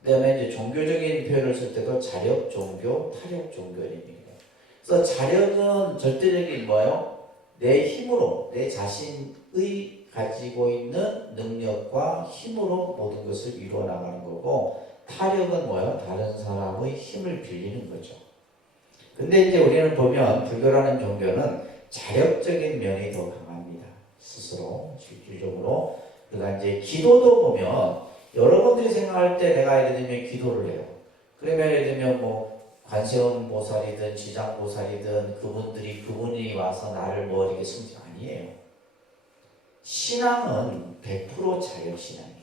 그다음에 이제 종교적인 표현을 쓸 때도 자력 종교, 타력 종교 이런 얘기예요. 그래서 자력은 절대적인 뭐예요? 내 힘으로, 내 자신의 가지고 있는 능력과 힘으로 모든 것을 이루어 나가는 거고, 타력은 뭐예요? 다른 사람의 힘을 빌리는 거죠. 근데 이제 우리는 보면 불교라는 종교는 자력적인 면이 더 강합니다. 스스로 실질적으로. 그러니까 이제 기도도 보면 여러분들이 생각할 때 내가 예를 들면 기도를 해요. 그러면 예를 들면 뭐 관세음 보살이든 지장 보살이든 그분이 와서 나를 뭐 이렇게 성취 아니에요. 신앙은 100% 자력신앙이에요.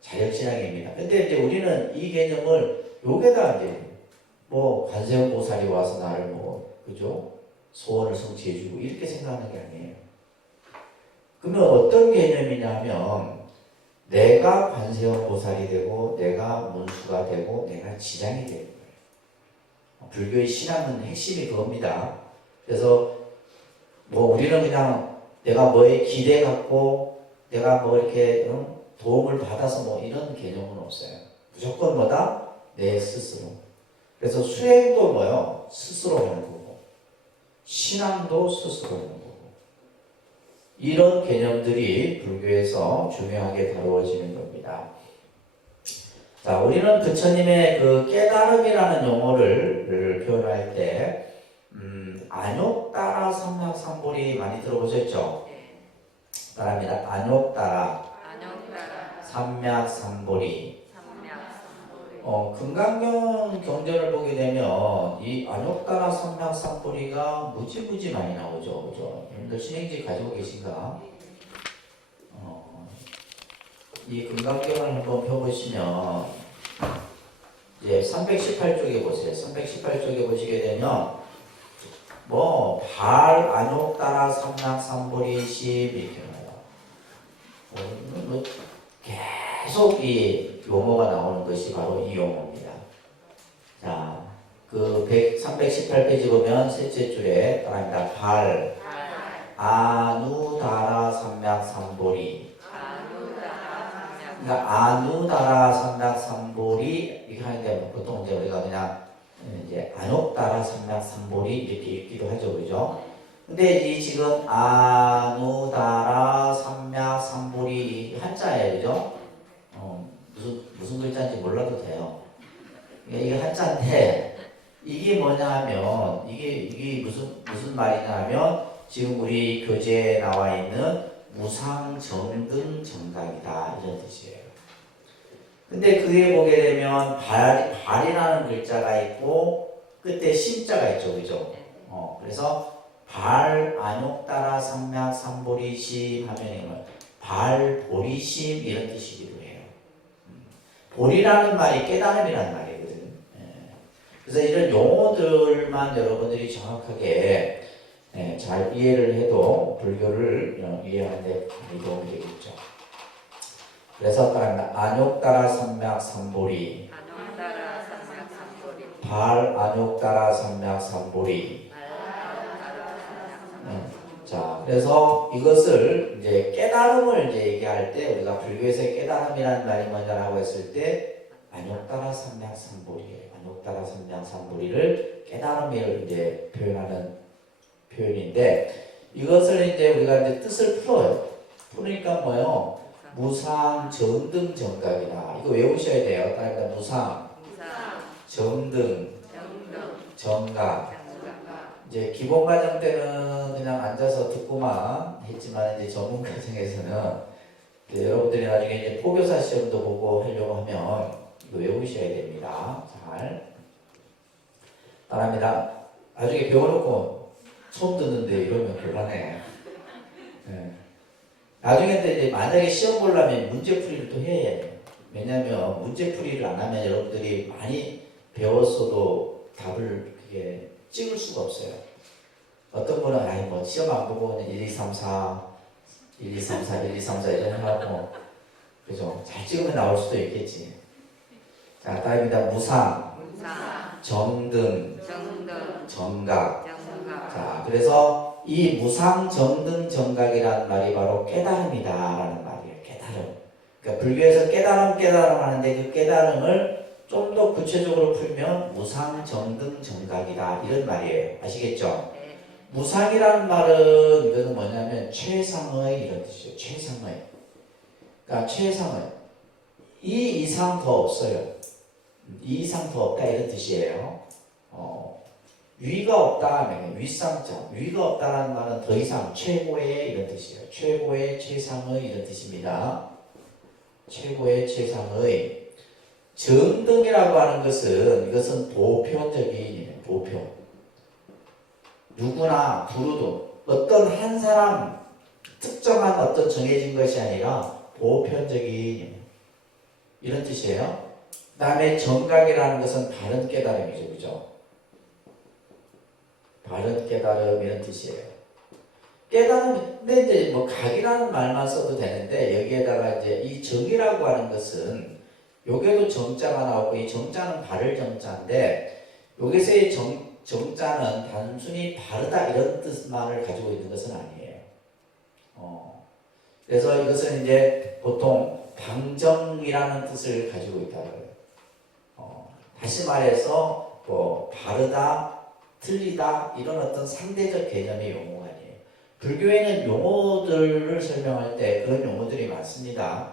자력신앙입니다. 근데 이제 우리는 이 개념을 여기다 이제 뭐 관세음 보살이 와서 나를 뭐 그죠? 소원을 성취해주고 이렇게 생각하는 게 아니에요. 그러면 어떤 개념이냐면 내가 관세음 보살이 되고 내가 문수가 되고 내가 지장이 되는 거예요. 불교의 신앙은 핵심이 그겁니다. 그래서 뭐 우리는 그냥 내가 뭐에 기대 갖고 내가 뭐 이렇게 도움을 받아서 뭐 이런 개념은 없어요. 무조건 뭐다? 내 스스로. 그래서 수행도 뭐요? 스스로 하는 거고 신앙도 스스로 하는 거고 이런 개념들이 불교에서 중요하게 다루어지는 겁니다. 자, 우리는 부처님의 그 깨달음이라는 용어를 표현할 때 안욕 따라 삼막삼보리 많이 들어보셨죠? 따라합니다. 안욕 따라 삼막삼보리. 금강경 경전을 보게 되면 이 안욕 따라 삼막삼보리가 무지무지 많이 나오죠, 그죠? 여러분들 신행지 가지고 계신가? 이 금강경을 한번 펴보시면 이제 318쪽에 보세요. 318쪽에 보시게 되면 발 안욕 따라 삼락삼보리 십 이렇게 나와요. 계속 이 용어가 나오는 것이 바로 이 용어입니다. 자, 그 318페이지 보면 셋째 줄에 따라합니다. 발 아누다라 삼락삼보리. 그러니까 아누다라 삼락삼보리 이렇게 하는데 보통 이제 우리가 그냥 이제 안욕다라 삼락삼보리 이렇게 읽기도 하죠, 그죠? 근데 이 지금 아누다라 삼락삼보리 한자예요, 그죠? 무슨 글자인지 몰라도 돼요. 이게 한자인데 이게 뭐냐면 이게 무슨 말이냐면 지금 우리 교재에 나와 있는 무상정등 정각이다 이런 뜻이에요. 근데 그게 보게 되면 발이라는 글자가 있고 끝에 심자가 있죠, 그죠? 그래서 발 안욕 따라 삼맥삼보리 심 하면 발보리심 이런 뜻이기도 해요. 보리라는 말이 깨달음이라는 말이거든요. 그래서 이런 용어들만 여러분들이 정확하게 잘 이해를 해도 불교를 이해하는 데 많이 도움이 되겠죠. 그래서 안욕 따라 삼맥삼보리 발 안욕 따라 삼맥삼보리. 자, 그래서 이것을 이제 깨달음을 이제 얘기할 때 우리가 불교에서의 깨달음이라는 말이 뭐냐라고 했을 때 안욕 따라 삼맥삼보리예요. 안욕 따라 삼맥삼보리를 깨달음을 이제 표현하는 표현인데 이것을 이제 우리가 이제 뜻을 풀어요. 풀으니까 뭐요? 무상 정등 정각이다. 이거 외우셔야 돼요. 그러니까 무상 정등 정각. 이제 기본 과정 때는 그냥 앉아서 듣고만 했지만 이제 전문 과정에서는 여러분들이 나중에 이제 포교사 시험도 보고 하려고 하면 이거 외우셔야 됩니다. 잘 따라합니다. 나중에 배워놓고 처음 듣는데 이러면 곤란해. 나중에 이제 만약에 시험 보려면 문제풀이를 또 해야 해요. 왜냐하면 문제풀이를 안 하면 여러분들이 많이 배웠어도 답을 그게 찍을 수가 없어요. 어떤 분은 뭐 시험 안 보고 1, 2, 3, 4, 1, 2, 3, 4, 1, 2, 3, 4 이런 하고 그죠? 잘 찍으면 나올 수도 있겠지. 자, 다음입니다. 무상, 정등, 정각. 자, 그래서 이 무상, 정등, 정각이라는 말이 바로 깨달음이다라는 말이에요. 깨달음. 그러니까 불교에서 깨달음 하는데 그 깨달음을 좀 더 구체적으로 풀면 무상, 정등, 정각이다 이런 말이에요. 아시겠죠? 무상이라는 말은 이거는 뭐냐면 최상의 이런 뜻이에요. 최상의. 그러니까 최상의. 이 이상 더 없어요. 이 이상 더 없다 이런 뜻이에요. 위가 없다, 윗상자. 위가 없다라는 말은 더 이상 최고의 이런 뜻이에요. 최고의 최상의 이런 뜻입니다. 최고의 최상의. 정등이라고 하는 것은 이것은 보편적인 보편. 누구나 두루도 어떤 한 사람 특정한 어떤 정해진 것이 아니라 보편적인 이런 뜻이에요. 그 다음에 정각이라는 것은 바른 깨달음이죠, 그죠? 바른 깨달음 이런 뜻이에요. 깨달음, 근데 이제 뭐 각이라는 말만 써도 되는데 여기에다가 이제 이 정이라고 하는 것은 여기에도 정자가 나오고 이 정자는 바를 정자인데 여기서의 정자는 단순히 바르다 이런 뜻만을 가지고 있는 것은 아니에요. 그래서 이것은 이제 보통 방정이라는 뜻을 가지고 있다고요. 다시 말해서 뭐 바르다, 틀리다 이런 어떤 상대적 개념의 용어가 아니에요. 불교에는 용어들을 설명할 때 그런 용어들이 많습니다.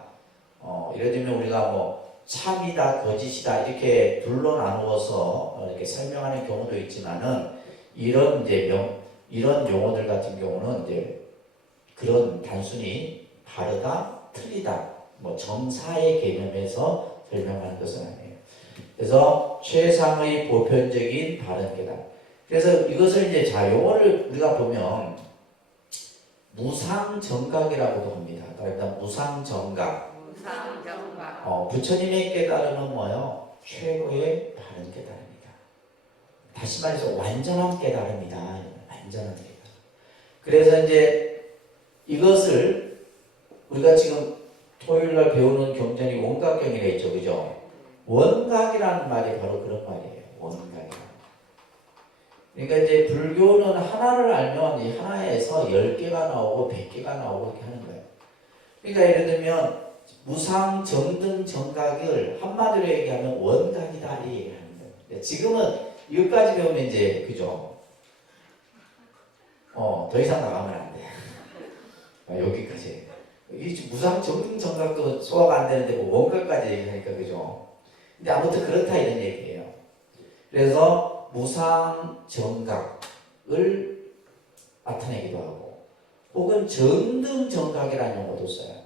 예를 들면 우리가 뭐 참이다, 거짓이다 이렇게 둘로 나누어서 이렇게 설명하는 경우도 있지만은 이런 이런 용어들 같은 경우는 이제 그런 단순히 바르다, 틀리다, 뭐 정사의 개념에서 설명하는 것은 아니에요. 그래서 최상의 보편적인 바른 깨달음. 그래서 이것을 이제 자 용어를 우리가 보면 무상정각이라고도 합니다. 그러니까 무상정각. 부처님의 깨달음은 뭐요? 최고의 바른 깨달음이다. 다시 말해서 완전한 깨달음이다. 완전한 깨달음. 그래서 이제 이것을 우리가 지금 토요일날 배우는 경전이 원각경이라 했죠, 그죠? 원각이라는 말이 바로 그런 말이에요. 원각이라. 그러니까 이제 불교는 하나를 알면 이 하나에서 10개가 나오고 100개가 나오고 이렇게 하는 거예요. 그러니까 예를 들면 무상 정등 정각을 한마디로 얘기하면 원각이다 이 얘기를 하는 거예요. 지금은 이것까지 배우면 이제 그죠? 더 이상 나가면 안 돼. 여기까지. 이 무상 정등 정각도 소화가 안 되는데 뭐 원각까지 얘기하니까 그죠? 근데 아무튼 그렇다 이런 얘기예요. 그래서 무상 정각을 나타내기도 하고 혹은 정등 정각이라는 용어도 써요.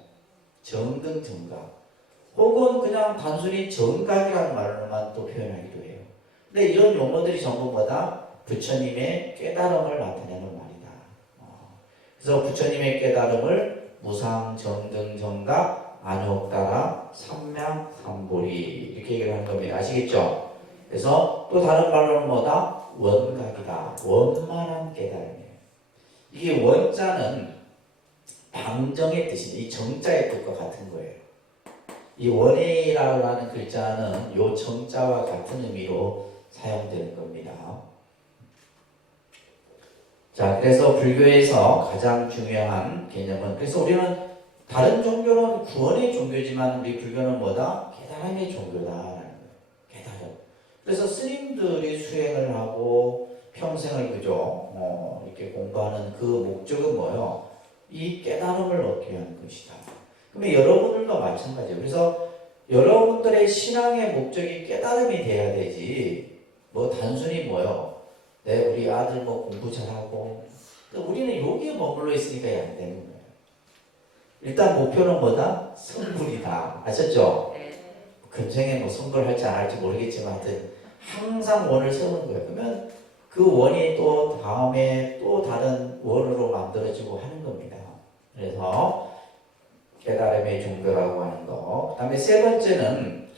정등 정각. 혹은 그냥 단순히 정각이라는 말로만 또 표현하기도 해요. 근데 이런 용어들이 전부 뭐다? 부처님의 깨달음을 나타내는 말이다. 그래서 부처님의 깨달음을 무상, 정등, 정각, 안욕따라, 삼명, 삼보리 이렇게 얘기를 하는 겁니다. 아시겠죠? 그래서 또 다른 말로는 뭐다? 원각이다. 원만한 깨달음이에요. 이게 원자는 방정의 뜻이에요. 이 정자의 뜻과 같은 거예요. 이 원이라고 하는 글자는 요 정자와 같은 의미로 사용되는 겁니다. 자, 그래서 불교에서 가장 중요한 개념은, 그래서 우리는 다른 종교는 구원의 종교지만 우리 불교는 뭐다? 깨달음의 종교다라는 거예요. 깨달음. 그래서 스님들이 수행을 하고 평생을 그죠? 이렇게 공부하는 그 목적은 뭐예요? 이 깨달음을 얻기 위한 것이다. 그러면 여러분들도 마찬가지예요. 그래서 여러분들의 신앙의 목적이 깨달음이 돼야 되지. 뭐 단순히 뭐요? 네, 우리 아들 뭐 공부 잘하고. 우리는 여기에 머물러 있으니까 안 되는 거예요. 일단 목표는 뭐다? 성불이다. 아셨죠? 네. 근생에 뭐 성불 할지 안 할지 모르겠지만 하여튼 항상 원을 세우는 거예요. 그러면 그 원이 또 다음에 또 다른 원으로 만들어지고 하는 겁니다. 그래서 깨달음의 종교라고 하는 거. 그 다음에 세 번째는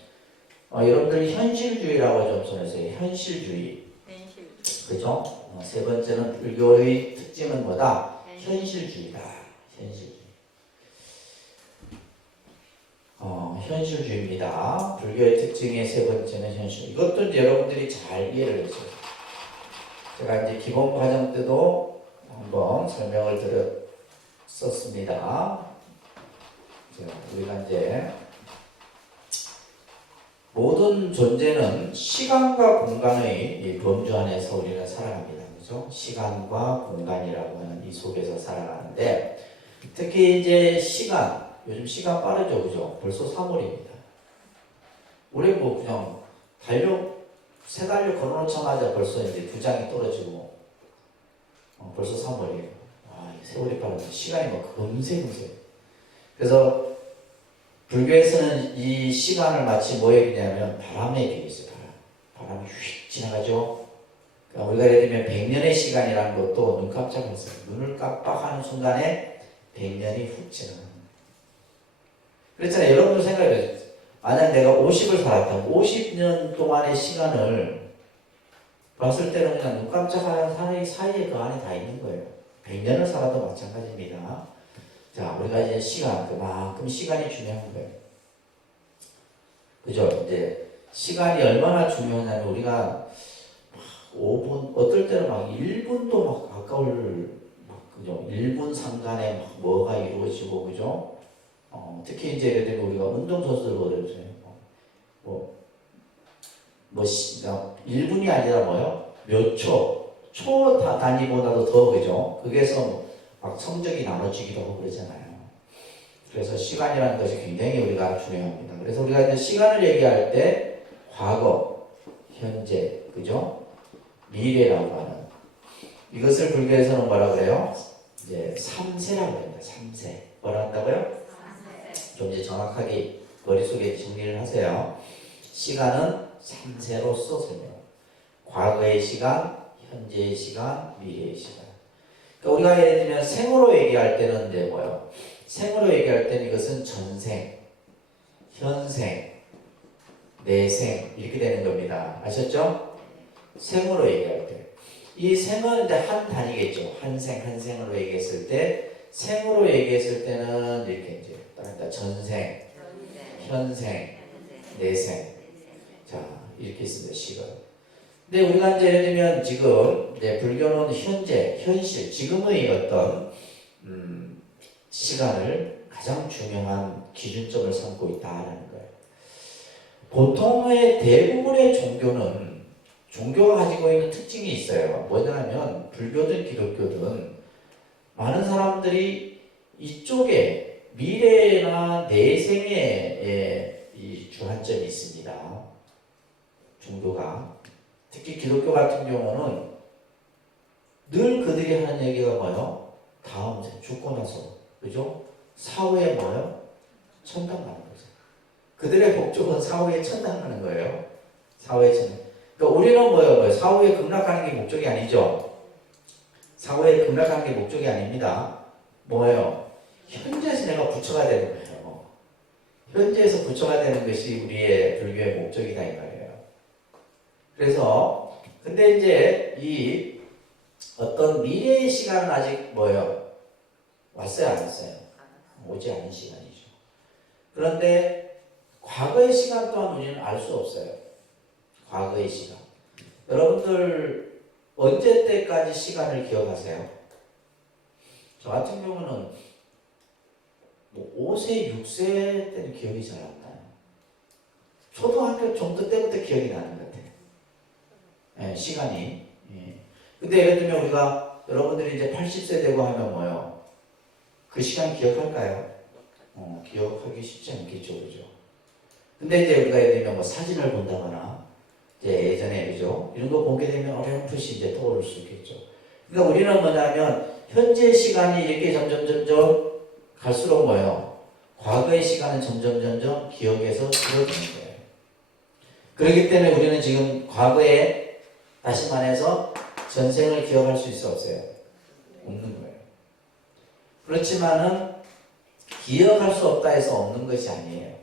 여러분들 현실주의라고 좀 써주세요. 현실주의. 그죠? 세 번째는 불교의 특징은 뭐다? 현실주의다. 현실주의. 현실주의입니다. 불교의 특징의 세 번째는 현실. 이것도 이제 여러분들이 잘 이해를 해주세요. 제가 이제 기본 과정 때도 한번 설명을 드렸었습니다. 우리가 이제 모든 존재는 시간과 공간의 이 범주 안에서 우리는 살아갑니다. 그죠? 시간과 공간이라고 하는 이 속에서 살아가는데 특히 이제 시간, 요즘 시간 빠르죠, 그죠? 벌써 3월입니다. 우리 뭐 그냥 세 달력 걸어놓자마자 벌써 이제 2장이 떨어지고 벌써 3월이에요. 세월이 빠르네. 시간이 뭐 금세. 그래서 불교에서는 이 시간을 마치 뭐에 비냐면 바람에 비유했어요. 바람이 휙 지나가죠. 그러니까 우리가 예를 들면 100년의 시간이라는 것도 눈 깜짝했어요. 눈을 깜빡하는 순간에 100년이 훅 지나가는 거예요. 그렇잖아요. 여러분들 생각해보세요. 만약 내가 50을 살았다면 50년 동안의 시간을 봤을 때는 그냥 눈 깜짝하는 사이에 그 안에 다 있는 거예요. 100년을 살아도 마찬가지입니다. 자, 우리가 이제 시간, 그만큼 시간이 중요한 거예요. 그죠? 이제 시간이 얼마나 중요하냐면 우리가 5분, 어떨 때는 막 1분도 막 가까울, 그죠? 1분 상간에 막 뭐가 이루어지고, 그죠? 특히 이제 예를 들면 우리가 운동선수들 보세요. 1분이 아니라 뭐요? 몇 초, 단위보다도 더, 그죠? 거기에서 막 성적이 나눠지기도 하고 그러잖아요. 그래서 시간이라는 것이 굉장히 우리가 중요합니다. 그래서 우리가 이제 시간을 얘기할 때 과거, 현재, 그죠? 미래라고 하는 이것을 불교에서는 뭐라 그래요? 이제 삼세라고 합니다. 삼세. 뭐라 한다고요? 좀 이제 정확하게 머릿속에 정리를 하세요. 시간은 삼세로서 설명. 과거의 시간, 현재의 시간, 미래의 시간. 그러니까 우리가 예를 들면 생으로 얘기할 때는 이제 뭐요? 생으로 얘기할 때는 이것은 전생, 현생, 내생 이렇게 되는 겁니다. 아셨죠? 생으로 얘기할 때. 이 생은 이제 한 단위겠죠. 한 생으로 얘기했을 때, 생으로 얘기했을 때는 이렇게 이제 딱 전생, 현생, 내생. 자, 이렇게 있습니다. 시간. 근데 우리가 이제 예를 들면 지금 이제 불교는 현재, 현실, 지금의 어떤 시간을 가장 중요한 기준점을 삼고 있다라는 거예요. 보통의 대부분의 종교가 가지고 있는 특징이 있어요. 뭐냐면 불교든 기독교든 많은 사람들이 이쪽에 미래나 내생에 이 주안점이 있습니다. 종교가. 특히 기독교 같은 경우는 늘 그들이 하는 얘기가 뭐예요? 다음 생, 죽고 나서, 그죠? 사후에 뭐예요? 천당 가는 거죠. 그들의 목적은 사후에 천당 가는 거예요. 사후에 천당. 그러니까 우리는 뭐예요? 사후에 극락하는 게 목적이 아니죠. 사후에 극락하는 게 목적이 아닙니다. 뭐예요? 현재에서 내가 부처가 되는 거예요. 현재에서 부처가 되는 것이 우리의 불교의 목적이다 이 말이에요. 그래서 근데 이제 이 어떤 미래의 시간은 아직 뭐예요? 왔어요, 안 왔어요? 오지 않은 시간이죠. 그런데 과거의 시간 또한 우리는 알 수 없어요. 과거의 시간. 여러분들 언제 때까지 시간을 기억하세요? 저 같은 경우는 뭐 5세, 6세 때는 기억이 잘 안 나요. 초등학교 정도 때부터 기억이 나는 것 같아요. 예, 시간이. 예. 근데 예를 들면 우리가 여러분들이 이제 80세 되고 하면 뭐요? 그 시간 기억할까요? 기억하기 쉽지 않겠죠, 그죠? 근데 이제 우리가 예를 들면 뭐 사진을 본다거나 이제 예전에 그죠? 이런 거 보게 되면 어렴풋이 이제 떠오를 수 있겠죠. 그러니까 우리는 뭐냐면 현재 시간이 이렇게 점점 갈수록 뭐예요? 과거의 시간은 점점 기억에서 줄어드는 거예요. 그렇기 때문에 우리는 지금 과거에 다시 말해서 전생을 기억할 수 있어 없어요? 없는 거예요. 그렇지만은 기억할 수 없다 해서 없는 것이 아니에요.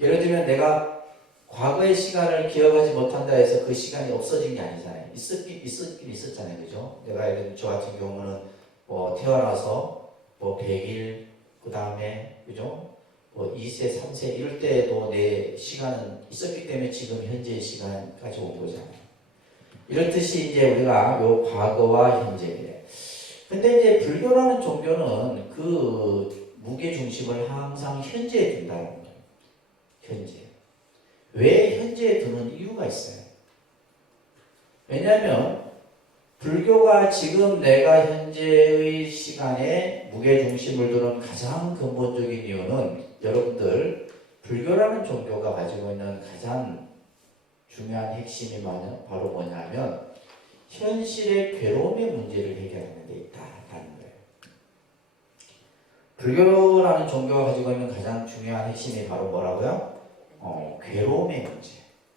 예를 들면 내가 과거의 시간을 기억하지 못한다 해서 그 시간이 없어진 게 아니잖아요. 있었긴 있었잖아요. 그죠? 내가 예를 들면 저 같은 경우는 뭐 태어나서 뭐 100일, 그 다음에, 그죠? 뭐 2세, 3세 이럴 때도 내 시간은 있었기 때문에 지금 현재의 시간까지 온 거잖아요. 이렇듯이 이제 우리가 요 과거와 현재. 근데 이제 불교라는 종교는 그 무게 중심을 항상 현재에 둔다는 거예요. 현재. 왜 현재에 두는 이유가 있어요. 왜냐하면 불교가 지금 내가 현재의 시간에 무게중심을 두는 가장 근본적인 이유는 여러분들 불교라는 종교가 가지고 있는 가장 중요한 핵심이 바로 뭐냐면 현실의 괴로움의 문제를 해결하는 데 있다라는 거예요. 불교라는 종교가 가지고 있는 가장 중요한 핵심이 바로 뭐라고요? 괴로움의 문제.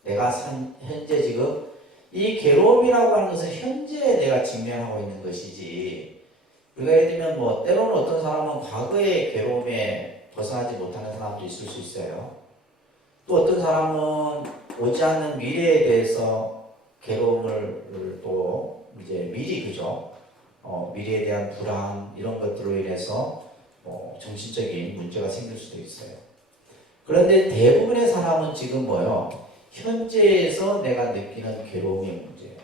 내가 현재 지금 이 괴로움이라고 하는 것은 현재에 내가 직면하고 있는 것이지, 우리가 예를 들면 뭐 때로는 어떤 사람은 과거의 괴로움에 벗어나지 못하는 사람도 있을 수 있어요. 또 어떤 사람은 오지 않는 미래에 대해서 괴로움을 또 이제 미리 그죠? 미래에 대한 불안 이런 것들로 인해서 정신적인 문제가 생길 수도 있어요. 그런데 대부분의 사람은 지금 뭐요? 현재에서 내가 느끼는 괴로움의 문제예요.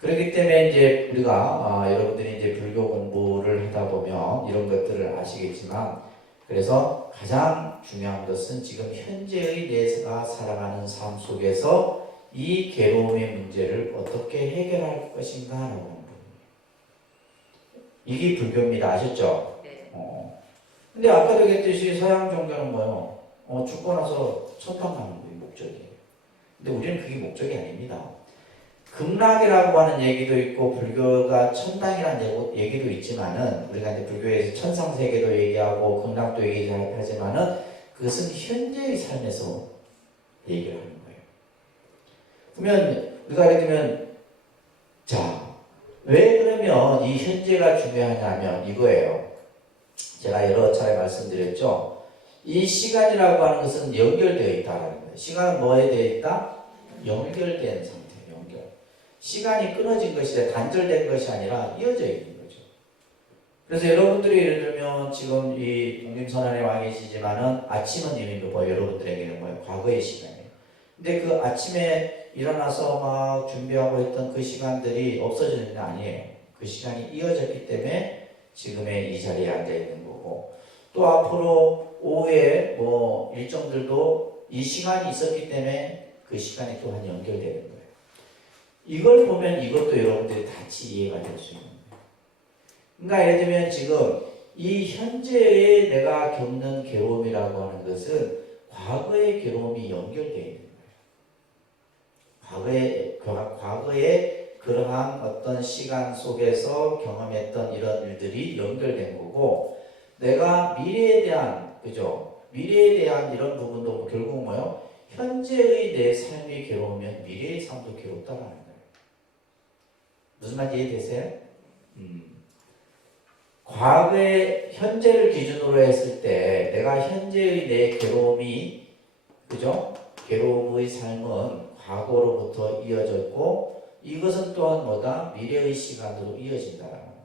그렇기 때문에 이제 우리가 여러분들이 이제 불교 공부를 하다 보면 이런 것들을 아시겠지만, 그래서 가장 중요한 것은 지금 현재의 내가 살아가는 삶 속에서 이 괴로움의 문제를 어떻게 해결할 것인가라고 하는 부분이에요. 이게 불교입니다. 아셨죠? 근데 아까도 얘기했듯이 서양 종교는 뭐예요? 죽고 나서 천당 가는 게 목적이에요. 근데 우리는 그게 목적이 아닙니다. 극락이라고 하는 얘기도 있고 불교가 천당이라는 얘기도 있지만은 우리가 이제 불교에서 천상세계도 얘기하고 극락도 얘기하지만은 그것은 현재의 삶에서 얘기를 하는 거예요. 그러면 우리가 예를 들면 자, 왜 그러면 이 현재가 중요하냐면 이거예요. 제가 여러 차례 말씀드렸죠. 이 시간이라고 하는 것은 연결되어 있다라는 거예요. 시간은 뭐에 되어 있다? 연결된 상태예요. 연결. 시간이 끊어진 것이 단절된 것이 아니라 이어져 있는 거죠. 그래서 여러분들이 예를 들면 지금 이 독립선언에 와 계시지만은 아침은 이미 뭐 여러분들에게는 뭐예요? 과거의 시간이에요. 근데 그 아침에 일어나서 막 준비하고 했던 그 시간들이 없어지는 게 아니에요. 그 시간이 이어졌기 때문에 지금의 이 자리에 앉아 있는 거고, 또 앞으로 오후에 뭐 일정들도 이 시간이 있었기 때문에 그 시간이 또한 연결되는 거예요. 이걸 보면 이것도 여러분들이 같이 이해가 될 수 있는 거예요. 그러니까 예를 들면 지금 이 현재에 내가 겪는 괴로움이라고 하는 것은 과거의 괴로움이 연결되어 있는 거예요. 과거에 그러한 어떤 시간 속에서 경험했던 이런 일들이 연결된 거고, 내가 미래에 대한, 그죠? 미래에 대한 이런 부분도 결국 뭐요? 현재의 내 삶이 괴로우면 미래의 삶도 괴롭다라는 거예요. 무슨 말인지 이해되세요? 과거의 현재를 기준으로 했을 때 내가 현재의 내 괴로움이, 그죠? 괴로움의 삶은 과거로부터 이어졌고, 이것은 또한 뭐다? 미래의 시간으로 이어진다라는 거예요.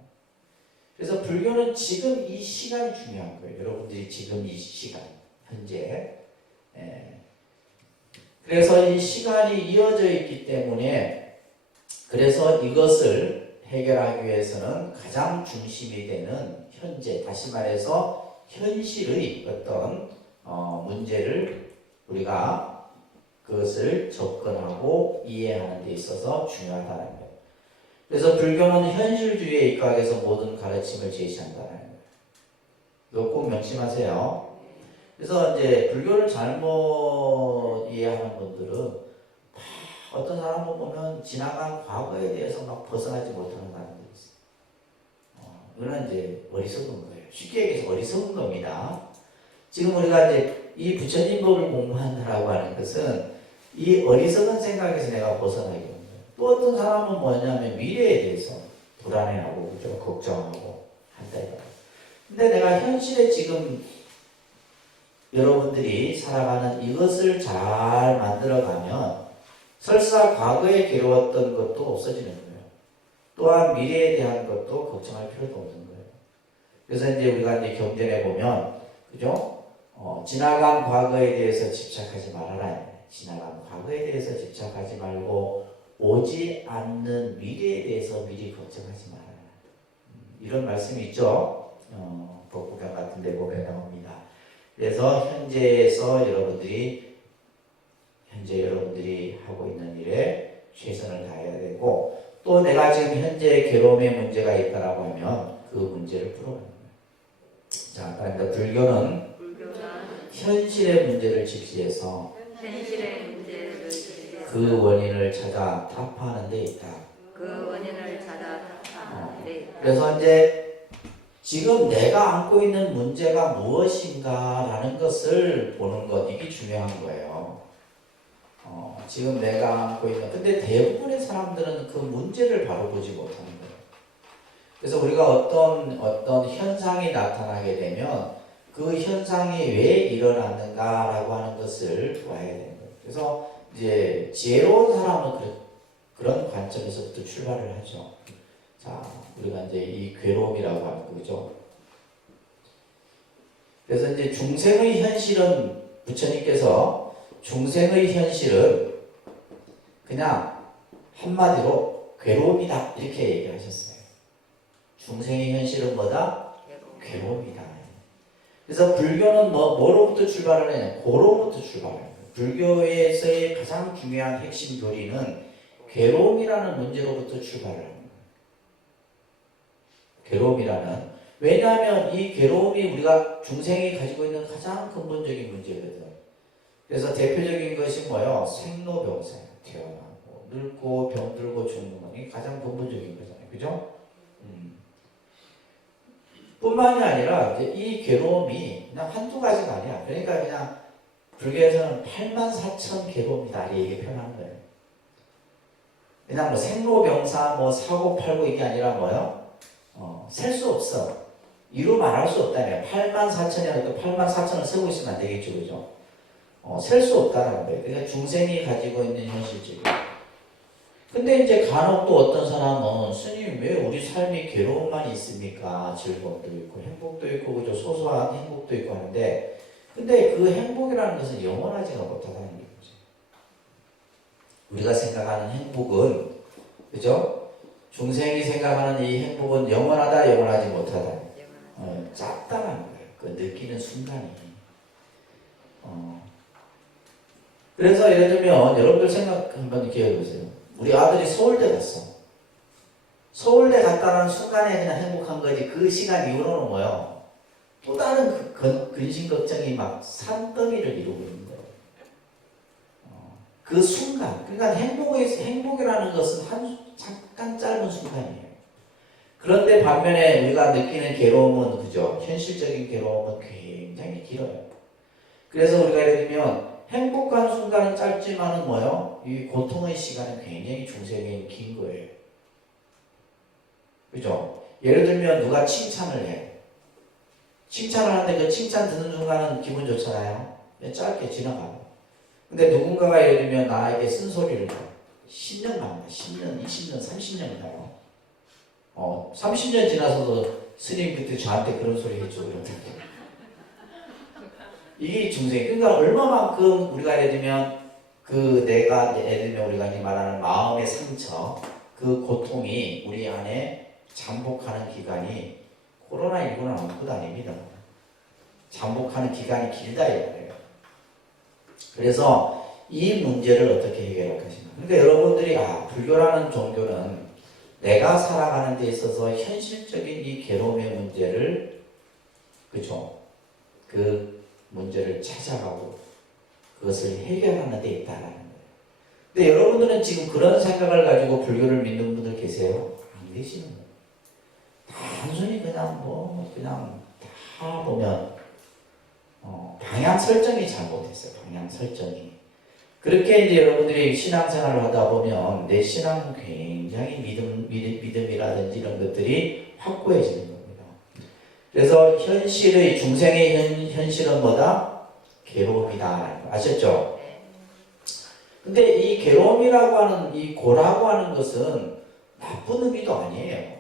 그래서 불교는 지금 이 시간이 중요한 거예요. 여러분들이 지금 이 시간, 현재. 그래서 이 시간이 이어져 있기 때문에, 그래서 이것을 해결하기 위해서는 가장 중심이 되는 현재, 다시 말해서 현실의 어떤 문제를 우리가 그것을 접근하고 이해하는 데 있어서 중요하다는 거예요. 그래서 불교는 현실주의에 입각해서 모든 가르침을 제시한다는 거예요. 이거 꼭 명심하세요. 그래서 이제 불교를 잘못 이해하는 분들은 어떤 사람을 보면 지나간 과거에 대해서 막 벗어나지 못하는 사람들이 있어요. 이거는 이제 어리석은 거예요. 쉽게 얘기해서 어리석은 겁니다. 지금 우리가 이제 이 부처님 법을 공부한다라고 하는 것은 이 어리석은 생각에서 내가 벗어나게 됩니다. 또 어떤 사람은 뭐냐면 미래에 대해서 불안해하고 그죠? 걱정하고 한다 이거예요. 근데 내가 현실에 지금 여러분들이 살아가는 이것을 잘 만들어가면 설사 과거에 괴로웠던 것도 없어지는 거예요. 또한 미래에 대한 것도 걱정할 필요도 없는 거예요. 그래서 이제 우리가 이제 경전에 보면, 그죠? 지나간 과거에 대해서 집착하지 말아라. 지나간 과거에 대해서 집착하지 말고 오지 않는 미래에 대해서 미리 걱정하지 말아라. 이런 말씀이 있죠. 법구경 같은 데 보면 나옵니다. 그래서 현재 여러분들이 하고 있는 일에 최선을 다해야 되고, 또 내가 지금 현재 괴로움의 문제가 있다라고 하면 그 문제를 풀어가는 거예요. 자, 그러니까 불교는 현실의 문제를 직시해서 그 원인을 찾아 타파하는 데 있다. 그래서 이제 지금 내가 안고 있는 문제가 무엇인가라는 것을 보는 것, 이게 중요한 거예요. 지금 내가 안고 있는, 근데 대부분의 사람들은 그 문제를 바로 보지 못하는 거예요. 그래서 우리가 어떤 현상이 나타나게 되면 그 현상이 왜 일어났는가라고 하는 것을 봐야 되는 거예요. 그래서 이제 지혜로운 사람은 그런 관점에서부터 출발을 하죠. 자, 우리가 이제 이 괴로움이라고 하는 거죠. 그래서 이제 중생의 현실은, 부처님께서 중생의 현실은 그냥 한마디로 괴로움이다 이렇게 얘기하셨어요. 중생의 현실은 뭐다? 괴로움이다. 그래서 불교는 뭐로부터 출발을 하냐? 고로부터 출발해요. 불교에서의 가장 중요한 핵심 교리는 괴로움이라는 문제로부터 출발을 합니다. 괴로움이라는, 왜냐하면 이 괴로움이 우리가 중생이 가지고 있는 가장 근본적인 문제거든. 그래서 대표적인 것이 뭐예요? 생로병사예요. 태어나고 늙고 병들고 죽는 거 이게 가장 근본적인 거잖아요. 그죠? 뿐만이 아니라 이제 이 괴로움이 그냥 한두 가지가 아니야. 그러니까 그냥 불교에서는 84,000 괴로움이다 이렇게 표현하는 거예요. 그냥 뭐 생로병사 뭐 사고팔고 이게 아니라 뭐요? 셀 수 없어. 이루 말할 수 없다며. 84,000이라도 또 84,000을 쓰고 있으면 안 되겠죠, 그죠? 셀 수 없다는 거예요. 그러니까 중생이 가지고 있는 현실적인. 근데 이제 간혹 또 어떤 사람은 스님 왜 우리 삶이 괴로움만 있습니까? 즐거움도 있고 행복도 있고 그죠? 소소한 행복도 있고 하는데 근데 그 행복이라는 것은 영원하지가 못하다는 거죠. 우리가 생각하는 행복은 그죠? 중생이 생각하는 이 행복은 영원하다 영원하지 못하다. 짧다는 거예요. 그 느끼는 순간이. 그래서 예를 들면 여러분들 생각 한번 이렇게 해보세요. 우리 아들이 서울대 갔어. 서울대 갔다는 순간에 그냥 행복한 거지 그 시간 이후로는 뭐예요? 또 다른 근심 걱정이 막 산더미를 이루고 있는 거예요. 그 순간 그러니까 행복이라는 것은 잠깐 짧은 순간이에요. 그런데 반면에 우리가 느끼는 괴로움은 그죠? 현실적인 괴로움은 굉장히 길어요. 그래서 우리가 예를 들면 행복한 순간은 짧지만은 뭐요? 이 고통의 시간은 굉장히 중생에게 긴 거예요. 그죠? 예를 들면 누가 칭찬을 해. 칭찬을 하는데 그 칭찬 듣는 순간은 기분 좋잖아요. 짧게 지나가요. 근데 누군가가 예를 들면 나에게 쓴소리를 해. 10년 갑니다. 10년, 20년, 30년 가요. 30년 지나서도 스님 그때 저한테 그런 소리 했죠. 이러던데. 이게 중생. 그러니까 얼마만큼 우리가 예를 들면 내가 예를 들면 우리가 말하는 마음의 상처, 그 고통이 우리 안에 잠복하는 기간이 코로나19는 아무것도 아닙니다. 잠복하는 기간이 길다 이거예요. 그래서 이 문제를 어떻게 해결할 것인가. 그러니까 여러분들이 불교라는 종교는 내가 살아가는 데 있어서 현실적인 이 괴로움의 문제를 그죠? 그 문제를 찾아가고 그것을 해결하는 데 있다라는 거예요. 근데 여러분들은 지금 그런 생각을 가지고 불교를 믿는 분들 계세요? 안 계시는 거예요. 단순히 그냥 다 보면 방향 설정이 잘못됐어요. 방향 설정이. 그렇게 이제 여러분들이 신앙생활을 하다 보면 내 신앙은 굉장히 믿음이라든지 이런 것들이 확고해지는 겁니다. 그래서 중생의 현실은 뭐다? 괴로움이다. 아셨죠? 근데 이 괴로움이라고 하는, 이 고라고 하는 것은 나쁜 의미도 아니에요.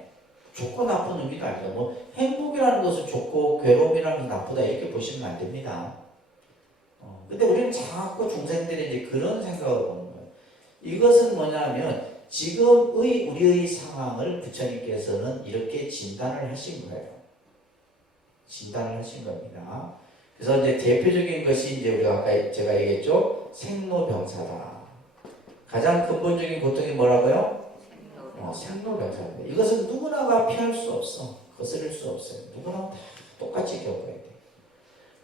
좋고 나쁜 의미가 아니라 행복이라는 것은 좋고 괴로움이라는 것은 나쁘다 이렇게 보시면 안 됩니다. 근데 우리는 자꾸 중생들이 이제 그런 생각을 보는 거예요. 이것은 뭐냐면 지금의 우리의 상황을 부처님께서는 이렇게 진단을 하신 거예요. 진단을 하신 겁니다. 그래서 이제 대표적인 것이 이제 우리가 아까 제가 얘기했죠. 생로병사다. 가장 근본적인 고통이 뭐라고요? 생로병사입니다. 이것은 누구나가 피할 수 없어. 거스를 수 없어요. 누구나 다 똑같이 겪어야 돼.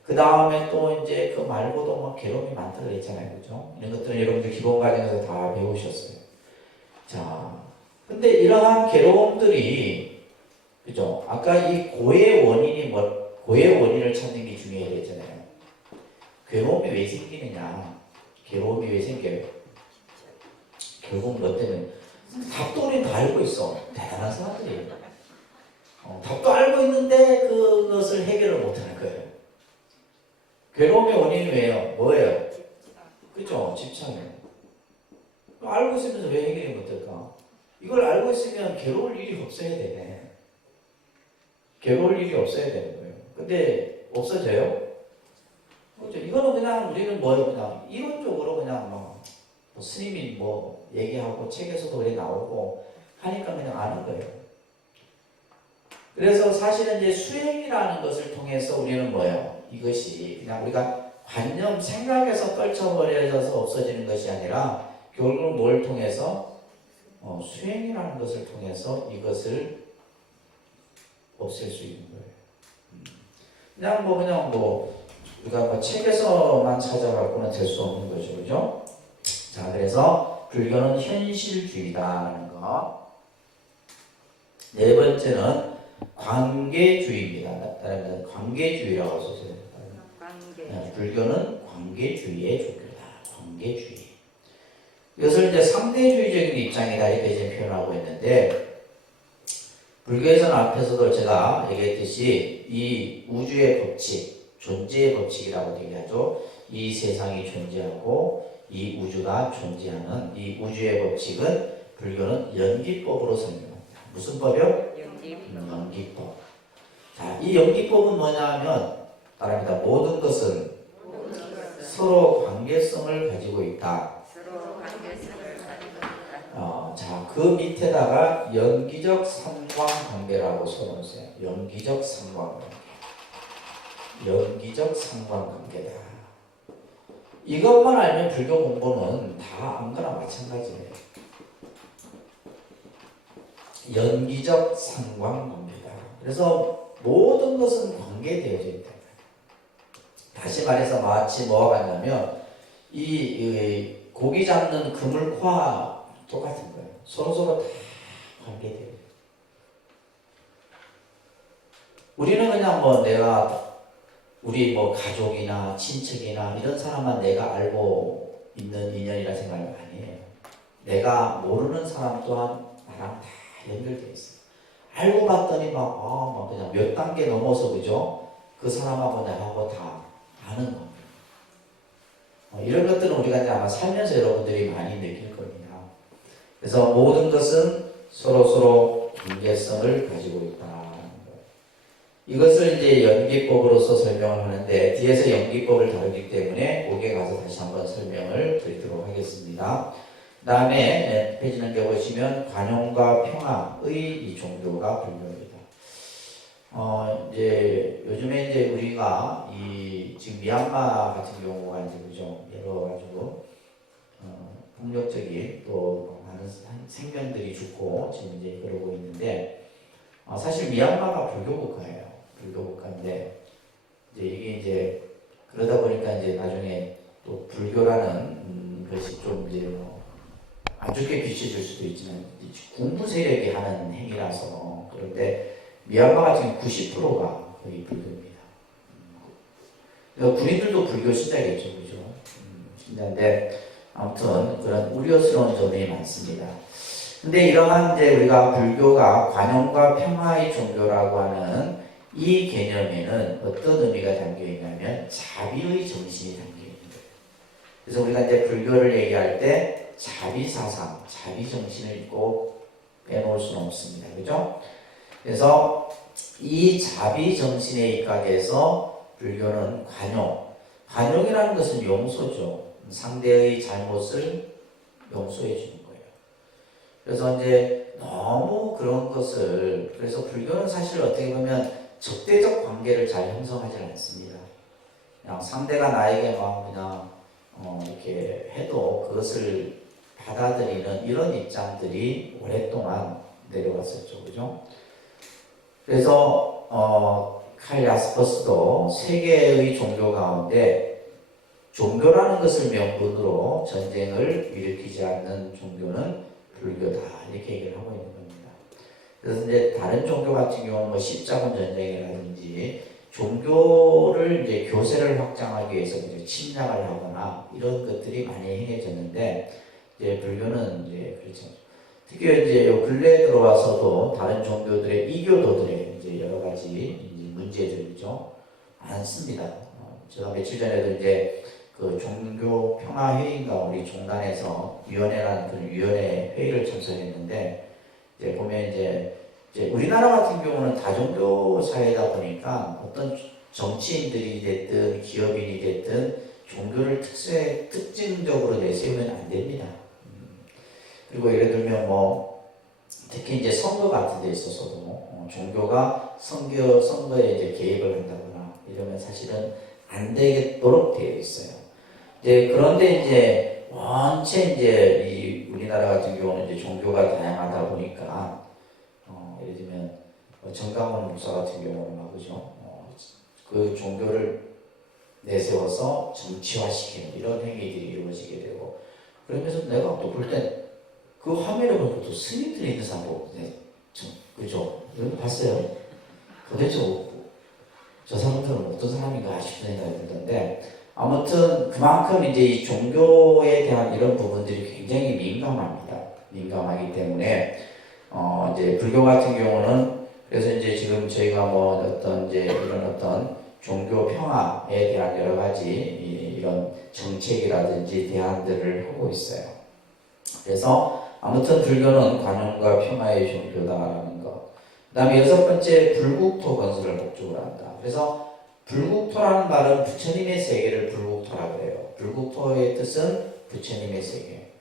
그 다음에 또 이제 그 말고도 막 괴로움이 많다고 그랬잖아요. 그죠? 이런 것들은 여러분들 기본 과정에서 다 배우셨어요. 자, 근데 이러한 괴로움들이, 그죠? 아까 이 고의 원인을 찾는 게 중요해야 되잖아요. 괴로움이 왜 생기느냐? 괴로움이 왜 생겨요? 결국 뭐 때문에? 답도 우리는 다 알고 있어. 대단한 사람들이에요. 답도 알고 있는데 그것을 해결을 못하는 거예요. 괴로움의 원인이 왜요? 뭐예요? 그죠? 집착이에요. 알고 있으면서 왜 해결이 못될까? 이걸 알고 있으면 괴로울 일이 없어야 되네. 괴로울 일이 없어야 되는 거예요. 근데 없어져요? 그렇죠? 이거는 그냥 우리는 그냥 이론적으로 그냥 스님이 얘기하고 책에서도 그래 나오고 하니까 그냥 아는 거예요. 그래서 사실은 이제 수행이라는 것을 통해서 우리는 이것이 그냥 우리가 관념, 생각에서 떨쳐버려져서 없어지는 것이 아니라 결국 뭘 통해서? 수행이라는 것을 통해서 이것을 없앨 수 있는 거예요. 그냥 우리가 책에서만 찾아갖고는 될 수 없는 거죠. 그죠? 자, 그래서 불교는 현실주의다라는 거. 네 번째는 관계주의입니다. 따라서 관계주의라고 썼어요. 불교는 관계주의의 종교다. 관계주의. 이것을 이제 상대주의적인 입장이다 이렇게 지금 표현하고 있는데, 불교에서는 앞에서도 제가 얘기했듯이 이 우주의 법칙, 존재의 법칙이라고 얘기하죠. 이 세상이 존재하고 이 우주가 존재하는 이 우주의 법칙은 불교는 연기법으로 설명합니다. 무슨 법이요? 연기법. 자, 이 연기법은 뭐냐 하면 따라합니다. 모든 것은 서로 관계성을 가지고 있다. 자, 그 밑에다가 연기적 상관관계라고 써놓으세요. 연기적 상관관계. 연기적 상관관계다. 이것만 알면 불교 공부는 다 아무거나 마찬가지예요. 연기적 상관관계다. 그래서 모든 것은 관계되어져 있다. 다시 말해서 마치 뭐가 같냐면 이 고기 잡는 그물과 똑같은 거예요. 서로서로 다 관계돼요. 우리는 그냥 뭐 우리 뭐 가족이나 친척이나 이런 사람만 내가 알고 있는 인연이라 생각을 많이 해요. 내가 모르는 사람 또한 나랑 다 연결되어 있어요. 알고 봤더니 막 그냥 몇 단계 넘어서 그죠? 그 사람하고 나하고 다 아는 겁니다. 이런 것들은 우리가 이제 아마 살면서 여러분들이 많이 느낄 겁니다. 그래서 모든 것은 서로 관계성을 가지고 있다. 이것을 이제 연기법으로서 설명을 하는데, 뒤에서 연기법을 다루기 때문에 거기에 가서 다시 한번 설명을 드리도록 하겠습니다. 그 다음에 페이지 넘겨보시면 관용과 평화의 이 종교가 불교입니다. 이제 요즘에 이제 우리가 지금 미얀마 같은 경우가 이제 그죠, 여러 가지고 폭력적인 또 많은 생명들이 죽고 지금 이제 그러고 있는데, 사실 미얀마가 불교 국가예요. 불교 국가인데 이게 이제 그러다 보니까 이제 나중에 또 불교라는 것이 좀 이제 안 좋게 비춰질 수도 있지만 군부 세력이 하는 행위라서. 그런데 미얀마가 지금 90%가 거의 불교입니다. 군인들도 불교 신자겠죠, 그죠? 신자인데 아무튼 그런 우려스러운 점이 많습니다. 근데 이러한 이제 우리가 불교가 관용과 평화의 종교라고 하는 이 개념에는 어떤 의미가 담겨 있냐면 자비의 정신이 담겨 있는 거예요. 그래서 우리가 이제 불교를 얘기할 때 자비 사상, 자비 정신을 꼭 빼놓을 수는 없습니다. 그죠? 그래서 이 자비 정신에 입각해서 불교는 관용이라는 것은 용서죠. 상대의 잘못을 용서해 주는 거예요. 그래서 이제 너무 그런 것을, 그래서 불교는 사실 어떻게 보면 적대적 관계를 잘 형성하지 않습니다. 그냥 상대가 나에게 막 그냥 이렇게 해도 그것을 받아들이는 이런 입장들이 오랫동안 내려왔었죠, 그죠? 그래서 칼 야스퍼스도 세계의 종교 가운데 종교라는 것을 명분으로 전쟁을 일으키지 않는 종교는 불교다 이렇게 얘기를 하고 있는 겁니다. 그래서 이제 다른 종교 같은 경우는 뭐 십자군 전쟁이라든지 종교를 이제 교세를 확장하기 위해서 이제 침략을 하거나 이런 것들이 많이 행해졌는데, 이제 불교는 이제 그렇죠. 특히 이제 요 근래에 들어와서도 다른 종교들의 이교도들의 이제 여러 가지 이제 문제들이죠 많습니다. 제가 며칠 전에도 이제 그 종교 평화 회의인가 우리 종단에서 위원회라는 그런 위원회 회의를 참석했는데, 이제 보면 이제 우리나라 같은 경우는 다종교 사회다 보니까 어떤 정치인들이 됐든 기업인이 됐든 종교를 특징적으로 내세우면 안 됩니다. 그리고 예를 들면 뭐 특히 이제 선거 같은 데 있어서도 종교가 선거에 이제 개입을 한다거나 이러면 사실은 안 되도록 되어 있어요. 그런데 이제 원체 이제 이 우리나라 같은 경우는 이제 종교가 다양하다 보니까 예를 들면 정강원 목사 같은 경우는 그죠? 그 종교를 내세워서 정치화시키는 이런 행위들이 이루어지게 되고, 그러면서 내가 또 볼 때 그 화면에 보니까 또 스님들이 있는 사람 보고 그죠? 여러분 봤어요? 도대체 저 사람들은 어떤 사람인가 싶은 생각이 들던데, 아무튼 그만큼 이제 이 종교에 대한 이런 부분들이 굉장히 민감합니다. 민감하기 때문에 이제 불교 같은 경우는, 그래서 이제 지금 저희가 뭐 어떤 이제 이런 어떤 종교 평화에 대한 여러 가지 이런 정책이라든지 대안들을 하고 있어요. 그래서 아무튼 불교는 관용과 평화의 종교다라는 것. 그 다음에 6번째, 불국토 건설을 목적으로 한다. 그래서 불국토라는 말은 부처님의 세계를 불국토라고 해요. 불국토의 뜻은 부처님의 세계.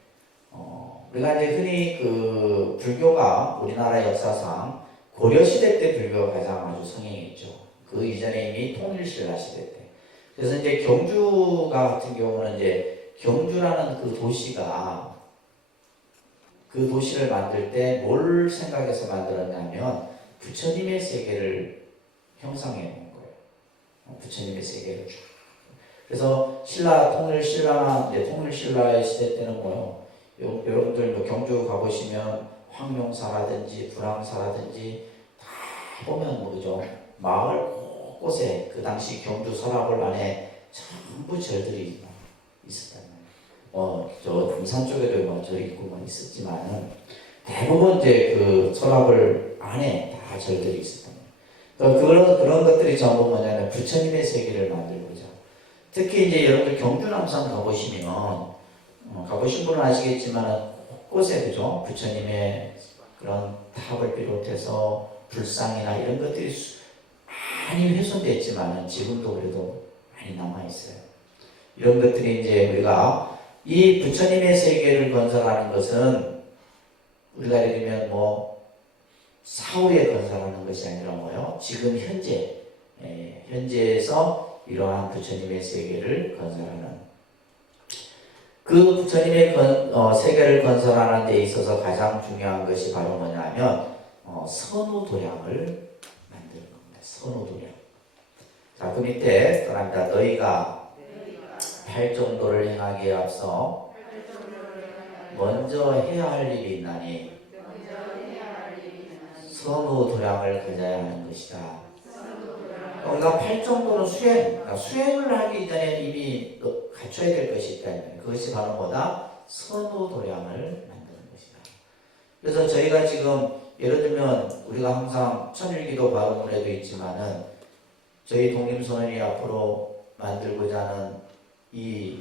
우리가 이제 흔히 그 불교가 우리나라 역사상 고려시대 때 불교가 가장 아주 성행했죠. 그 이전에 이미 통일신라 시대 때. 그래서 이제 경주가 같은 경우는 이제 경주라는 그 도시가, 그 도시를 만들 때 뭘 생각해서 만들었냐면 부처님의 세계를 형상해 놓은 거예요. 부처님의 세계를 쭉. 그래서 통일신라나 이제 통일신라의 시대 때는 뭐요? 여러분들 뭐 경주 가보시면 황룡사라든지 불황사라든지 다 보면 뭐 그죠? 마을 곳곳에 그 당시 경주 서라벌 안에 전부 절들이 있었단 말이에요. 저 금산 쪽에도 뭐 절이 있고 뭐 있었지만은 대부분 이제 그 서라벌 안에 다 절들이 있었단 말이에요. 그런 것들이 전부 뭐냐면 부처님의 세계를 만들고자. 특히 이제 여러분들 경주 남산 가보시면 가보신 분은 아시겠지만 곳곳에 그죠? 부처님의 그런 탑을 비롯해서 불상이나 이런 것들이 많이 훼손됐지만 지금도 그래도 많이 남아있어요. 이런 것들이 이제 우리가 이 부처님의 세계를 건설하는 것은 우리가 예를 들면 뭐 사후에 건설하는 것이 아니라 뭐요? 지금 현재에서 이러한 부처님의 세계를 건설하는, 그 부처님의 세계를 건설하는 데 있어서 가장 중요한 것이 바로 뭐냐면 선우도량을 만드는 겁니다. 선우도량. 자, 그 밑에 떠납니다. 너희가 팔정도를 행하기에 앞서 먼저 해야 할 일이 있나니 선우도량을 가져야 하는 것이다. 우리가 팔정도는 그러니까 수행을 하기 전에 이미 갖춰야 될 것이 있다는, 그것이 바로 뭐다? 선우도량을 만드는 것이다. 그래서 저희가 지금 예를 들면 우리가 항상 천일기도 발언문에도 있지만은 저희 독립선언이 앞으로 만들고자 하는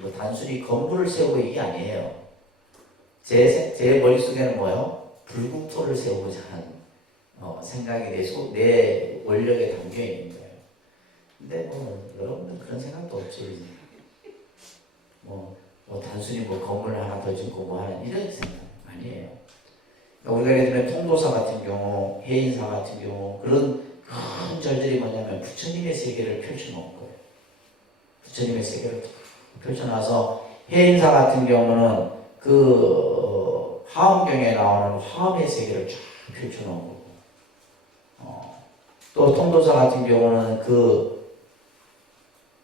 뭐 단순히 건물을 세우고 이게 아니에요. 제 머릿속에는 뭐요? 불국토를 세우고자 하는 생각이 내 원력에 담겨 있는 거예요. 근데 뭐 여러분들 그런 생각도 없지. 뭐 단순히 뭐 건물 하나 더 짓고 뭐 하는 이런 생각 아니에요. 그러니까 우리가 예를 들면 통도사 같은 경우, 해인사 같은 경우, 그런 큰 절들이 뭐냐면 부처님의 세계를 펼쳐놓은 거예요. 부처님의 세계를 펼쳐놔서, 해인사 같은 경우는 그 화엄경에 나오는 화엄의 세계를 쫙 펼쳐놓은 거고, 또 통도사 같은 경우는 그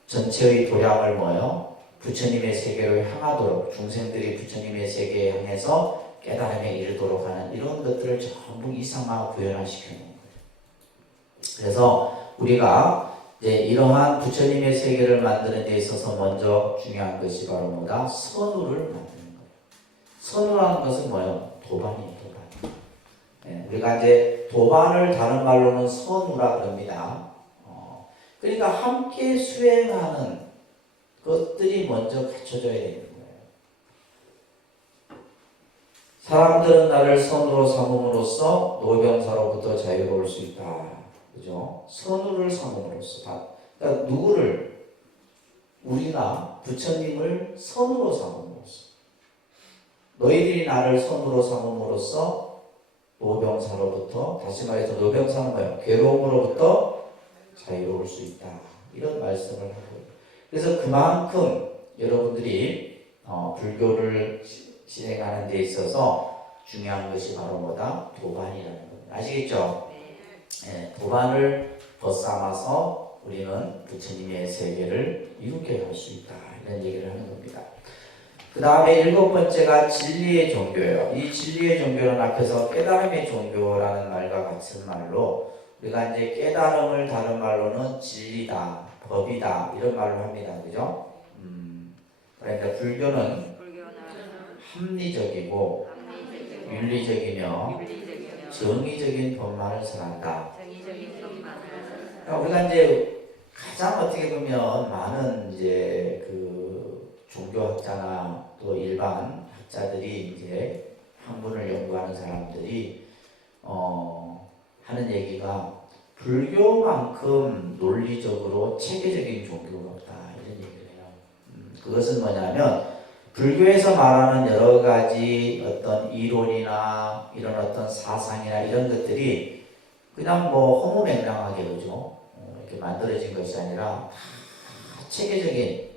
전체의 도량을 뭐요? 부처님의 세계로 향하도록, 중생들이 부처님의 세계에 향해서 깨달음에 이르도록 하는 이런 것들을 전부 이상화 구현화시켜 놓은 거예요. 그래서 우리가 이제 이러한 부처님의 세계를 만드는 데 있어서 먼저 중요한 것이 바로 뭐다? 선우를 만드는 거예요. 선우라는 것은 뭐예요? 도반이에요, 도반. 네, 우리가 이제 도반을 다른 말로는 선우라 그럽니다. 그러니까 함께 수행하는 것들이 먼저 갖춰져야 되는 거예요. 사람들은 나를 선우로 삼음으로써 노병사로부터 자유로울 수 있다. 그죠? 선우를 삼음으로써. 그러니까 누구를? 우리가 부처님을 선우로 삼음으로써. 너희들이 나를 선우로 삼음으로써 노병사로부터, 다시 말해서 노병사는 뭐예요? 괴로움으로부터 자유로울 수 있다. 이런 말씀을 하고, 그래서 그만큼 여러분들이 불교를 진행하는 데 있어서 중요한 것이 바로 뭐다? 도반이라는 겁니다. 아시겠죠? 네, 도반을 벗삼아서 우리는 부처님의 세계를 이롭게 갈 수 있다. 이런 얘기를 하는 겁니다. 그 다음에 일곱 번째가 진리의 종교예요. 이 진리의 종교는 앞에서 깨달음의 종교라는 말과 같은 말로 우리가 이제 깨달음을 다른 말로는 진리다, 법이다 이런 말로 합니다. 그죠? 그러니까 불교는 합리적이고 윤리적이며 정의적인 법만을 선한다. 그러니까 우리가 이제 가장 어떻게 보면 많은 이제 그 종교학자나 또 일반 학자들이 이제 학문을 연구하는 사람들이 하는 얘기가 불교만큼 논리적으로 체계적인 종교가 없다 이런 얘기를 해요. 그것은 뭐냐면 불교에서 말하는 여러 가지 어떤 이론이나 이런 어떤 사상이나 이런 것들이 그냥 뭐 허무맹랑하게 그죠? 이렇게 만들어진 것이 아니라 다 체계적인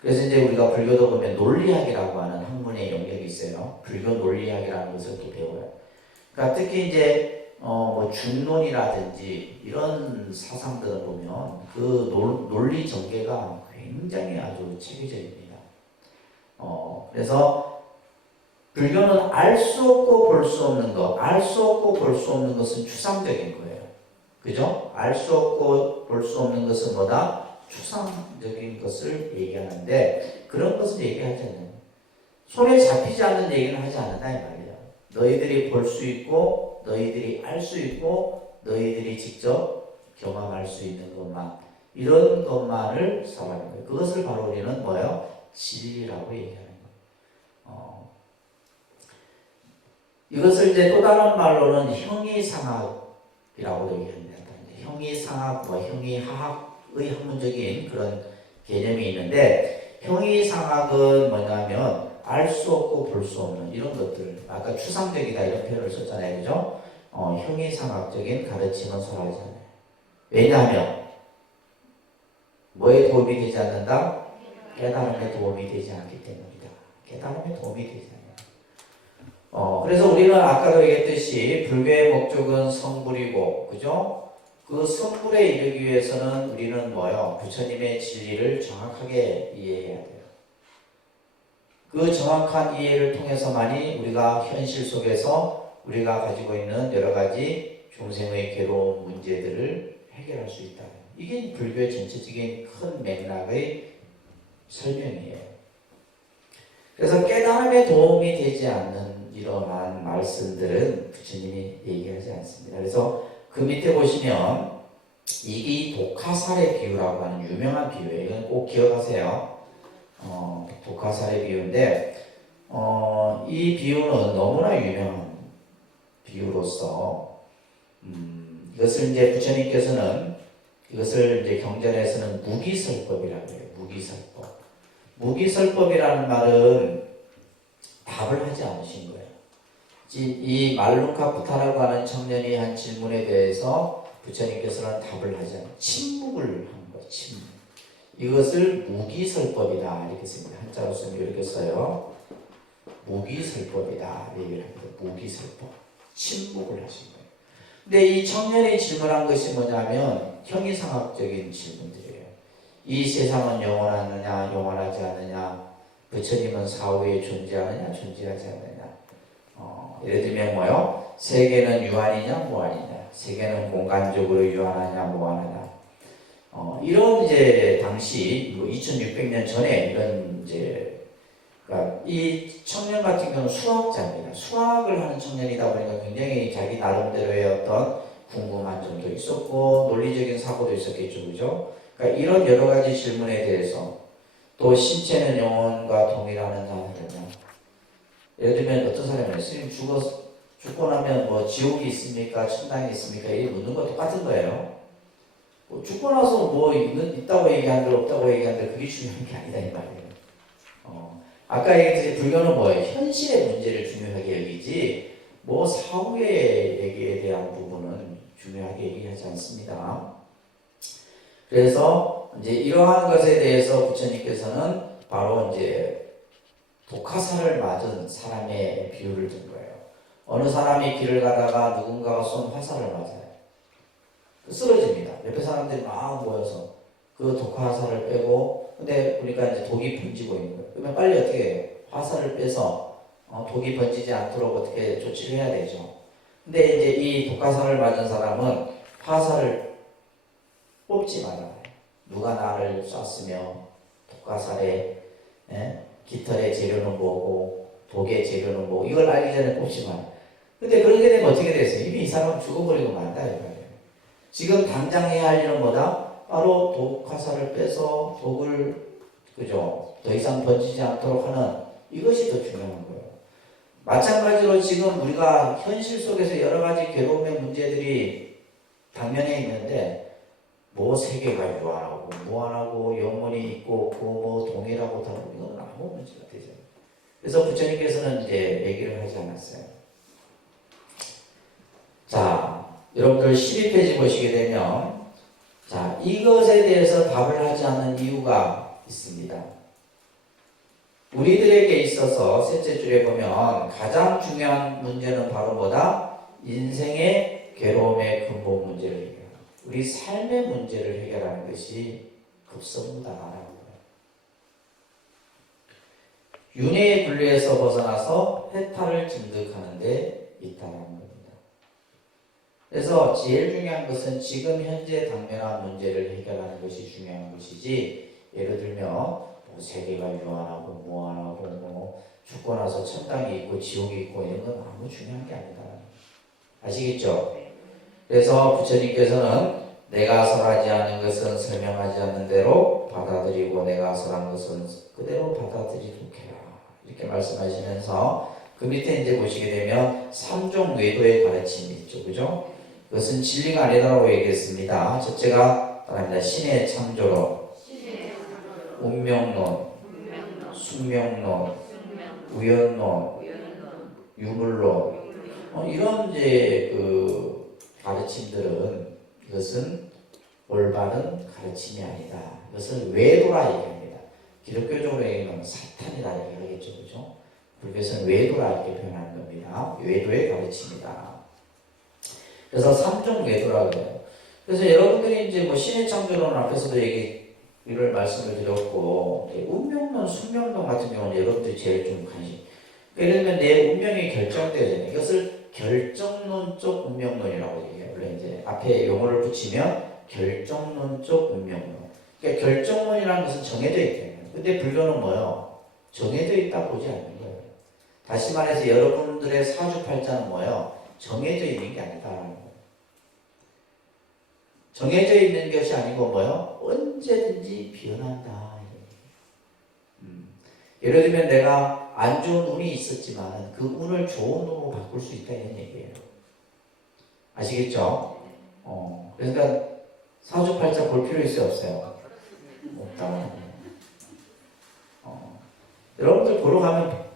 그래서 이제 우리가 불교도 보면 논리학이라고 하는 학문의 영역이 있어요. 불교 논리학이라는 것을 또 배워요. 그러니까 특히 이제 뭐 중론이라든지 이런 사상들을 보면 그 논리 전개가 굉장히 아주 체계적입니다. 그래서 불교는 알 수 없고 볼 수 없는 것, 알 수 없고 볼 수 없는 것은 추상적인 거예요. 그죠? 알 수 없고 볼 수 없는 것은 뭐다? 추상적인 것을 얘기하는데 그런 것을 얘기하지 않아요. 손에 잡히지 않는 얘기는 하지 않는다 이 말이에요. 너희들이 볼 수 있고 너희들이 알 수 있고 너희들이 직접 경험할 수 있는 것만 이런 것만을 말하는 거예요. 그것을 바로 우리는 뭐예요? 진리라고 얘기하는 거예요. 이것을 이제 또 다른 말로는 형이상학이라고 얘기합니다. 형이상학, 형이하학의 학문적인 그런 개념이 있는데 형이상학은 뭐냐면 알 수 없고 볼 수 없는 이런 것들 아까 추상적이다 이런 표현을 썼잖아요. 그죠? 형이상학적인 가르침은 설하지 않아요. 왜냐하면 뭐에 도움이 되지 않는다? 깨달음에 도움이 되지 않기 때문이다. 깨달음에 도움이 되지 않아요. 그래서 우리는 아까도 얘기했듯이 불교의 목적은 성불이고, 그죠? 그 성불에 이르기 위해서는 우리는 뭐요? 부처님의 진리를 정확하게 이해해야 돼요. 그 정확한 이해를 통해서만이 우리가 현실 속에서 우리가 가지고 있는 여러 가지 중생의 괴로운 문제들을 해결할 수 있다. 이게 불교의 전체적인 큰 맥락의 설명이에요. 그래서 깨달음에 도움이 되지 않는 이러한 말씀들은 부처님이 얘기하지 않습니다. 그래서 그 밑에 보시면 이게 독화살의 비유라고 하는 유명한 비유예요. 이건 꼭 기억하세요. 독화살의 비유인데 이 비유는 너무나 유명한 비유로서 이것을 이제 부처님께서는 이것을 이제 경전에서는 무기설법이라고 해요. 무기설법. 무기설법이라는 말은 답을 하지 않으신 거예요. 이 말루카푸타라고 하는 청년이 한 질문에 대해서 부처님께서는 답을 하지 않아요. 침묵을 한 거예요. 침묵. 이것을 무기설법이다 이렇게 씁니다. 한자로 쓰면 이렇게 써요. 무기설법이다 얘기를 합니다. 무기설법. 침묵을 하신 거예요. 근데 이 청년이 질문한 것이 뭐냐면 형이상학적인 질문들이에요. 이 세상은 영원하느냐 영원하지 않느냐, 부처님은 사후에 존재하느냐 존재하지 않느냐, 예를 들면 뭐요? 세계는 유한이냐 무한이냐, 세계는 공간적으로 유한하냐 무한하냐, 이런 이제 당시 2600년 전에 이런 이제 그러니까 이 청년 같은 경우는 수학자입니다. 수학을 하는 청년이다 보니까 굉장히 자기 나름대로의 어떤 궁금한 점도 있었고 논리적인 사고도 있었겠죠, 그죠? 그러니까 이런 여러 가지 질문에 대해서 또 신체는 영혼과 동일하는 사람이냐? 예를 들면 어떤 사람이 스님 죽고 나면 뭐 지옥이 있습니까? 천당이 있습니까? 이게 묻는 거 똑같은 거예요. 뭐 죽고 나서 뭐 있다고 얘기한들 없다고 얘기한들 그게 중요한 게 아니다 이 말이에요. 아까 얘기했듯이 불교는 뭐예요? 현실의 문제를 중요하게 여기지 뭐 사후의 얘기에 대한 부분은 중요하게 얘기하지 않습니다. 그래서 이제 이러한 것에 대해서 부처님께서는 바로 이제 독화살을 맞은 사람의 비유를 든 거예요. 어느 사람이 길을 가다가 누군가가 쏜 화살을 맞아요. 쓰러집니다. 옆에 사람들이 막 모여서 그 독화살을 빼고, 근데 보니까 이제 독이 번지고 있는 거예요. 그러면 빨리 어떻게 해요? 화살을 빼서 독이 번지지 않도록 어떻게 조치를 해야 되죠. 근데 이제 이 독화살을 맞은 사람은 화살을 뽑지 말아요. 누가 나를 쐈으며 독화살의 깃털의 재료는 뭐고 독의 재료는 뭐고 이걸 알기 전에 뽑지 마요. 근데 그렇게 되면 어떻게 됐어요? 이미 이 사람은 죽어버리고 만다 이거예요. 지금 당장 해야 할 일은 뭐다? 바로 독화살을 빼서 독을 그죠? 더 이상 번지지 않도록 하는 이것이 더 중요한 거예요. 마찬가지로 지금 우리가 현실 속에서 여러 가지 괴로움의 문제들이 당면에 있는데 뭐 세계가 유한하고 무한하고 영원히 있고 뭐 동일하고 다르고 이건 아무 문제가 되죠. 그래서 부처님께서는 이제 얘기를 하지 않았어요. 자, 여러분들 12페이지 보시게 되면 자, 이것에 대해서 답을 하지 않는 이유가 있습니다. 우리들에게 있어서 셋째 줄에 보면 가장 중요한 문제는 바로 뭐다? 인생의 괴로움의 근본 문제를 해결하는 우리 삶의 문제를 해결하는 것이 급선무다라는 거예요. 윤회의 굴레에서 벗어나서 해탈을 증득하는 데 있다는 겁니다. 그래서 제일 중요한 것은 지금 현재 당면한 문제를 해결하는 것이 중요한 것이지 예를 들면 뭐 세계가 유한하고 무한하고 뭐 죽고 나서 천당이 있고 지옥이 있고 이런 건 아무 중요한 게 아니다. 아시겠죠? 그래서 부처님께서는 내가 설하지 않은 것은 설명하지 않는 대로 받아들이고 내가 설한 것은 그대로 받아들이도록 해라. 이렇게 말씀하시면서 그 밑에 이제 보시게 되면 3종 외도의 가르침이 있죠. 그죠? 그것은 진리가 아니다라고 얘기했습니다. 첫째가 따라합니다. 신의 창조론, 운명론, 숙명론, 우연론, 유물론 이런 이제 그 가르침들은 이것은 올바른 가르침이 아니다. 이것을 외도라 얘기합니다. 기독교적으로 얘기하면 사탄이라 얘기하겠죠. 그죠? 불교에서는 외도라 이렇게 표현하는 겁니다. 외도의 가르침이다. 그래서 3종 외도라고 해요. 그래서 여러분들이 이제 뭐 신의 창조론 앞에서도 얘기를 말씀을 드렸고, 운명론, 숙명론 같은 경우는 여러분들이 제일 좀 관심. 예를 들면 내 운명이 결정되어야 이것을 결정론적 운명론이라고 얘기해요. 원래 이제 앞에 용어를 붙이면 결정론적 운명론. 그러니까 결정론이라는 것은 정해져 있대요. 근데 불교는 뭐예요? 정해져 있다 보지 않는 거예요. 다시 말해서 여러분들의 사주팔자는 뭐예요? 정해져 있는 게 아니다라는 거예요. 정해져 있는 것이 아니고 뭐예요? 언제든지 변한다. 예를 들면 내가 안 좋은 운이 있었지만 그 운을 좋은 운으로 바꿀 수 있다 이런 얘기예요. 아시겠죠? 그러니까 사주팔자 볼 필요 있어요 없어요? 없다. 여러분들 보러 가면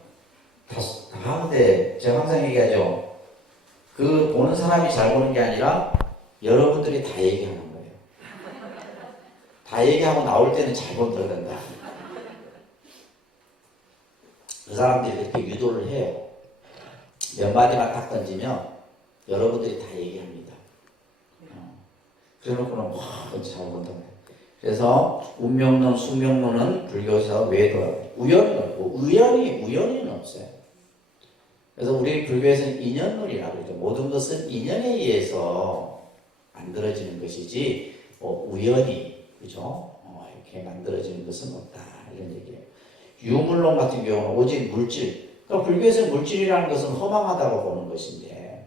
다 하는데 제가 항상 얘기하죠. 그 보는 사람이 잘 보는 게 아니라 여러분들이 다 얘기하는 거예요. 다 얘기하고 나올 때는 잘 본다는다. 그 사람들이 이렇게 유도를 해요. 몇 마디만 딱 던지면 여러분들이 다 얘기합니다. 그래놓고는 잘 본다고 해요. 그래서 운명론, 숙명론은 불교에서 외도라고. 우연론, 우연은 없어요. 그래서 우리 불교에서는 인연론이라고 그러죠. 모든 것은 인연에 의해서 만들어지는 것이지 우연히 그죠? 이렇게 만들어지는 것은 없다 이런 얘기예요. 유물론 같은 경우는 오직 물질. 그러니까 불교에서 물질이라는 것은 허망하다고 보는 것인데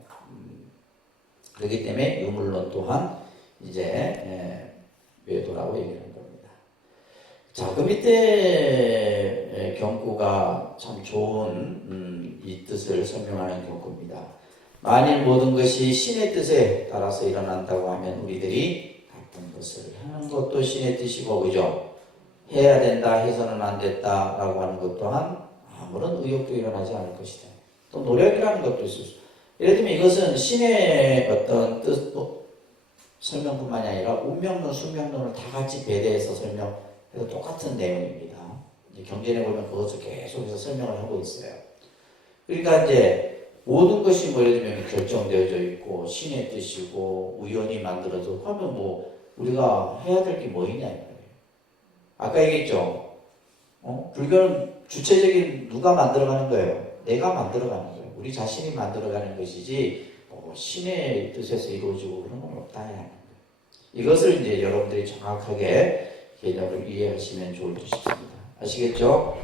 그렇기 때문에 유물론 또한 이제 외도라고 얘기하는 겁니다. 자, 그 밑에 경구가 참 좋은 이 뜻을 설명하는 경구입니다. 만일 모든 것이 신의 뜻에 따라서 일어난다고 하면 우리들이 나쁜 것을 하는 것도 신의 뜻이고 그죠? 해야 된다 해서는 안 됐다라고 하는 것 또한 아무런 의욕도 일어나지 않을 것이다. 또 노력이라는 것도 있을 수. 예를 들면 이것은 신의 어떤 뜻 설명뿐만이 아니라 운명론, 숙명론을 다 같이 배대해서 설명해서 똑같은 내용입니다. 이제 경전에 보면 그것을 계속해서 설명을 하고 있어요. 그러니까 이제 모든 것이 뭐 예를 들면 결정되어져 있고 신의 뜻이고 우연히 만들어져 하면 뭐 우리가 해야 될 게 뭐 있냐 이거예요. 아까 얘기했죠. 불교는 주체적인 누가 만들어가는 거예요? 내가 만들어가는 거예요. 우리 자신이 만들어가는 것이지 신의 뜻에서 이루어지고 그런 건 없다. 이것을 이제 여러분들이 정확하게 개념을 이해하시면 좋을 것 싶습니다. 아시겠죠?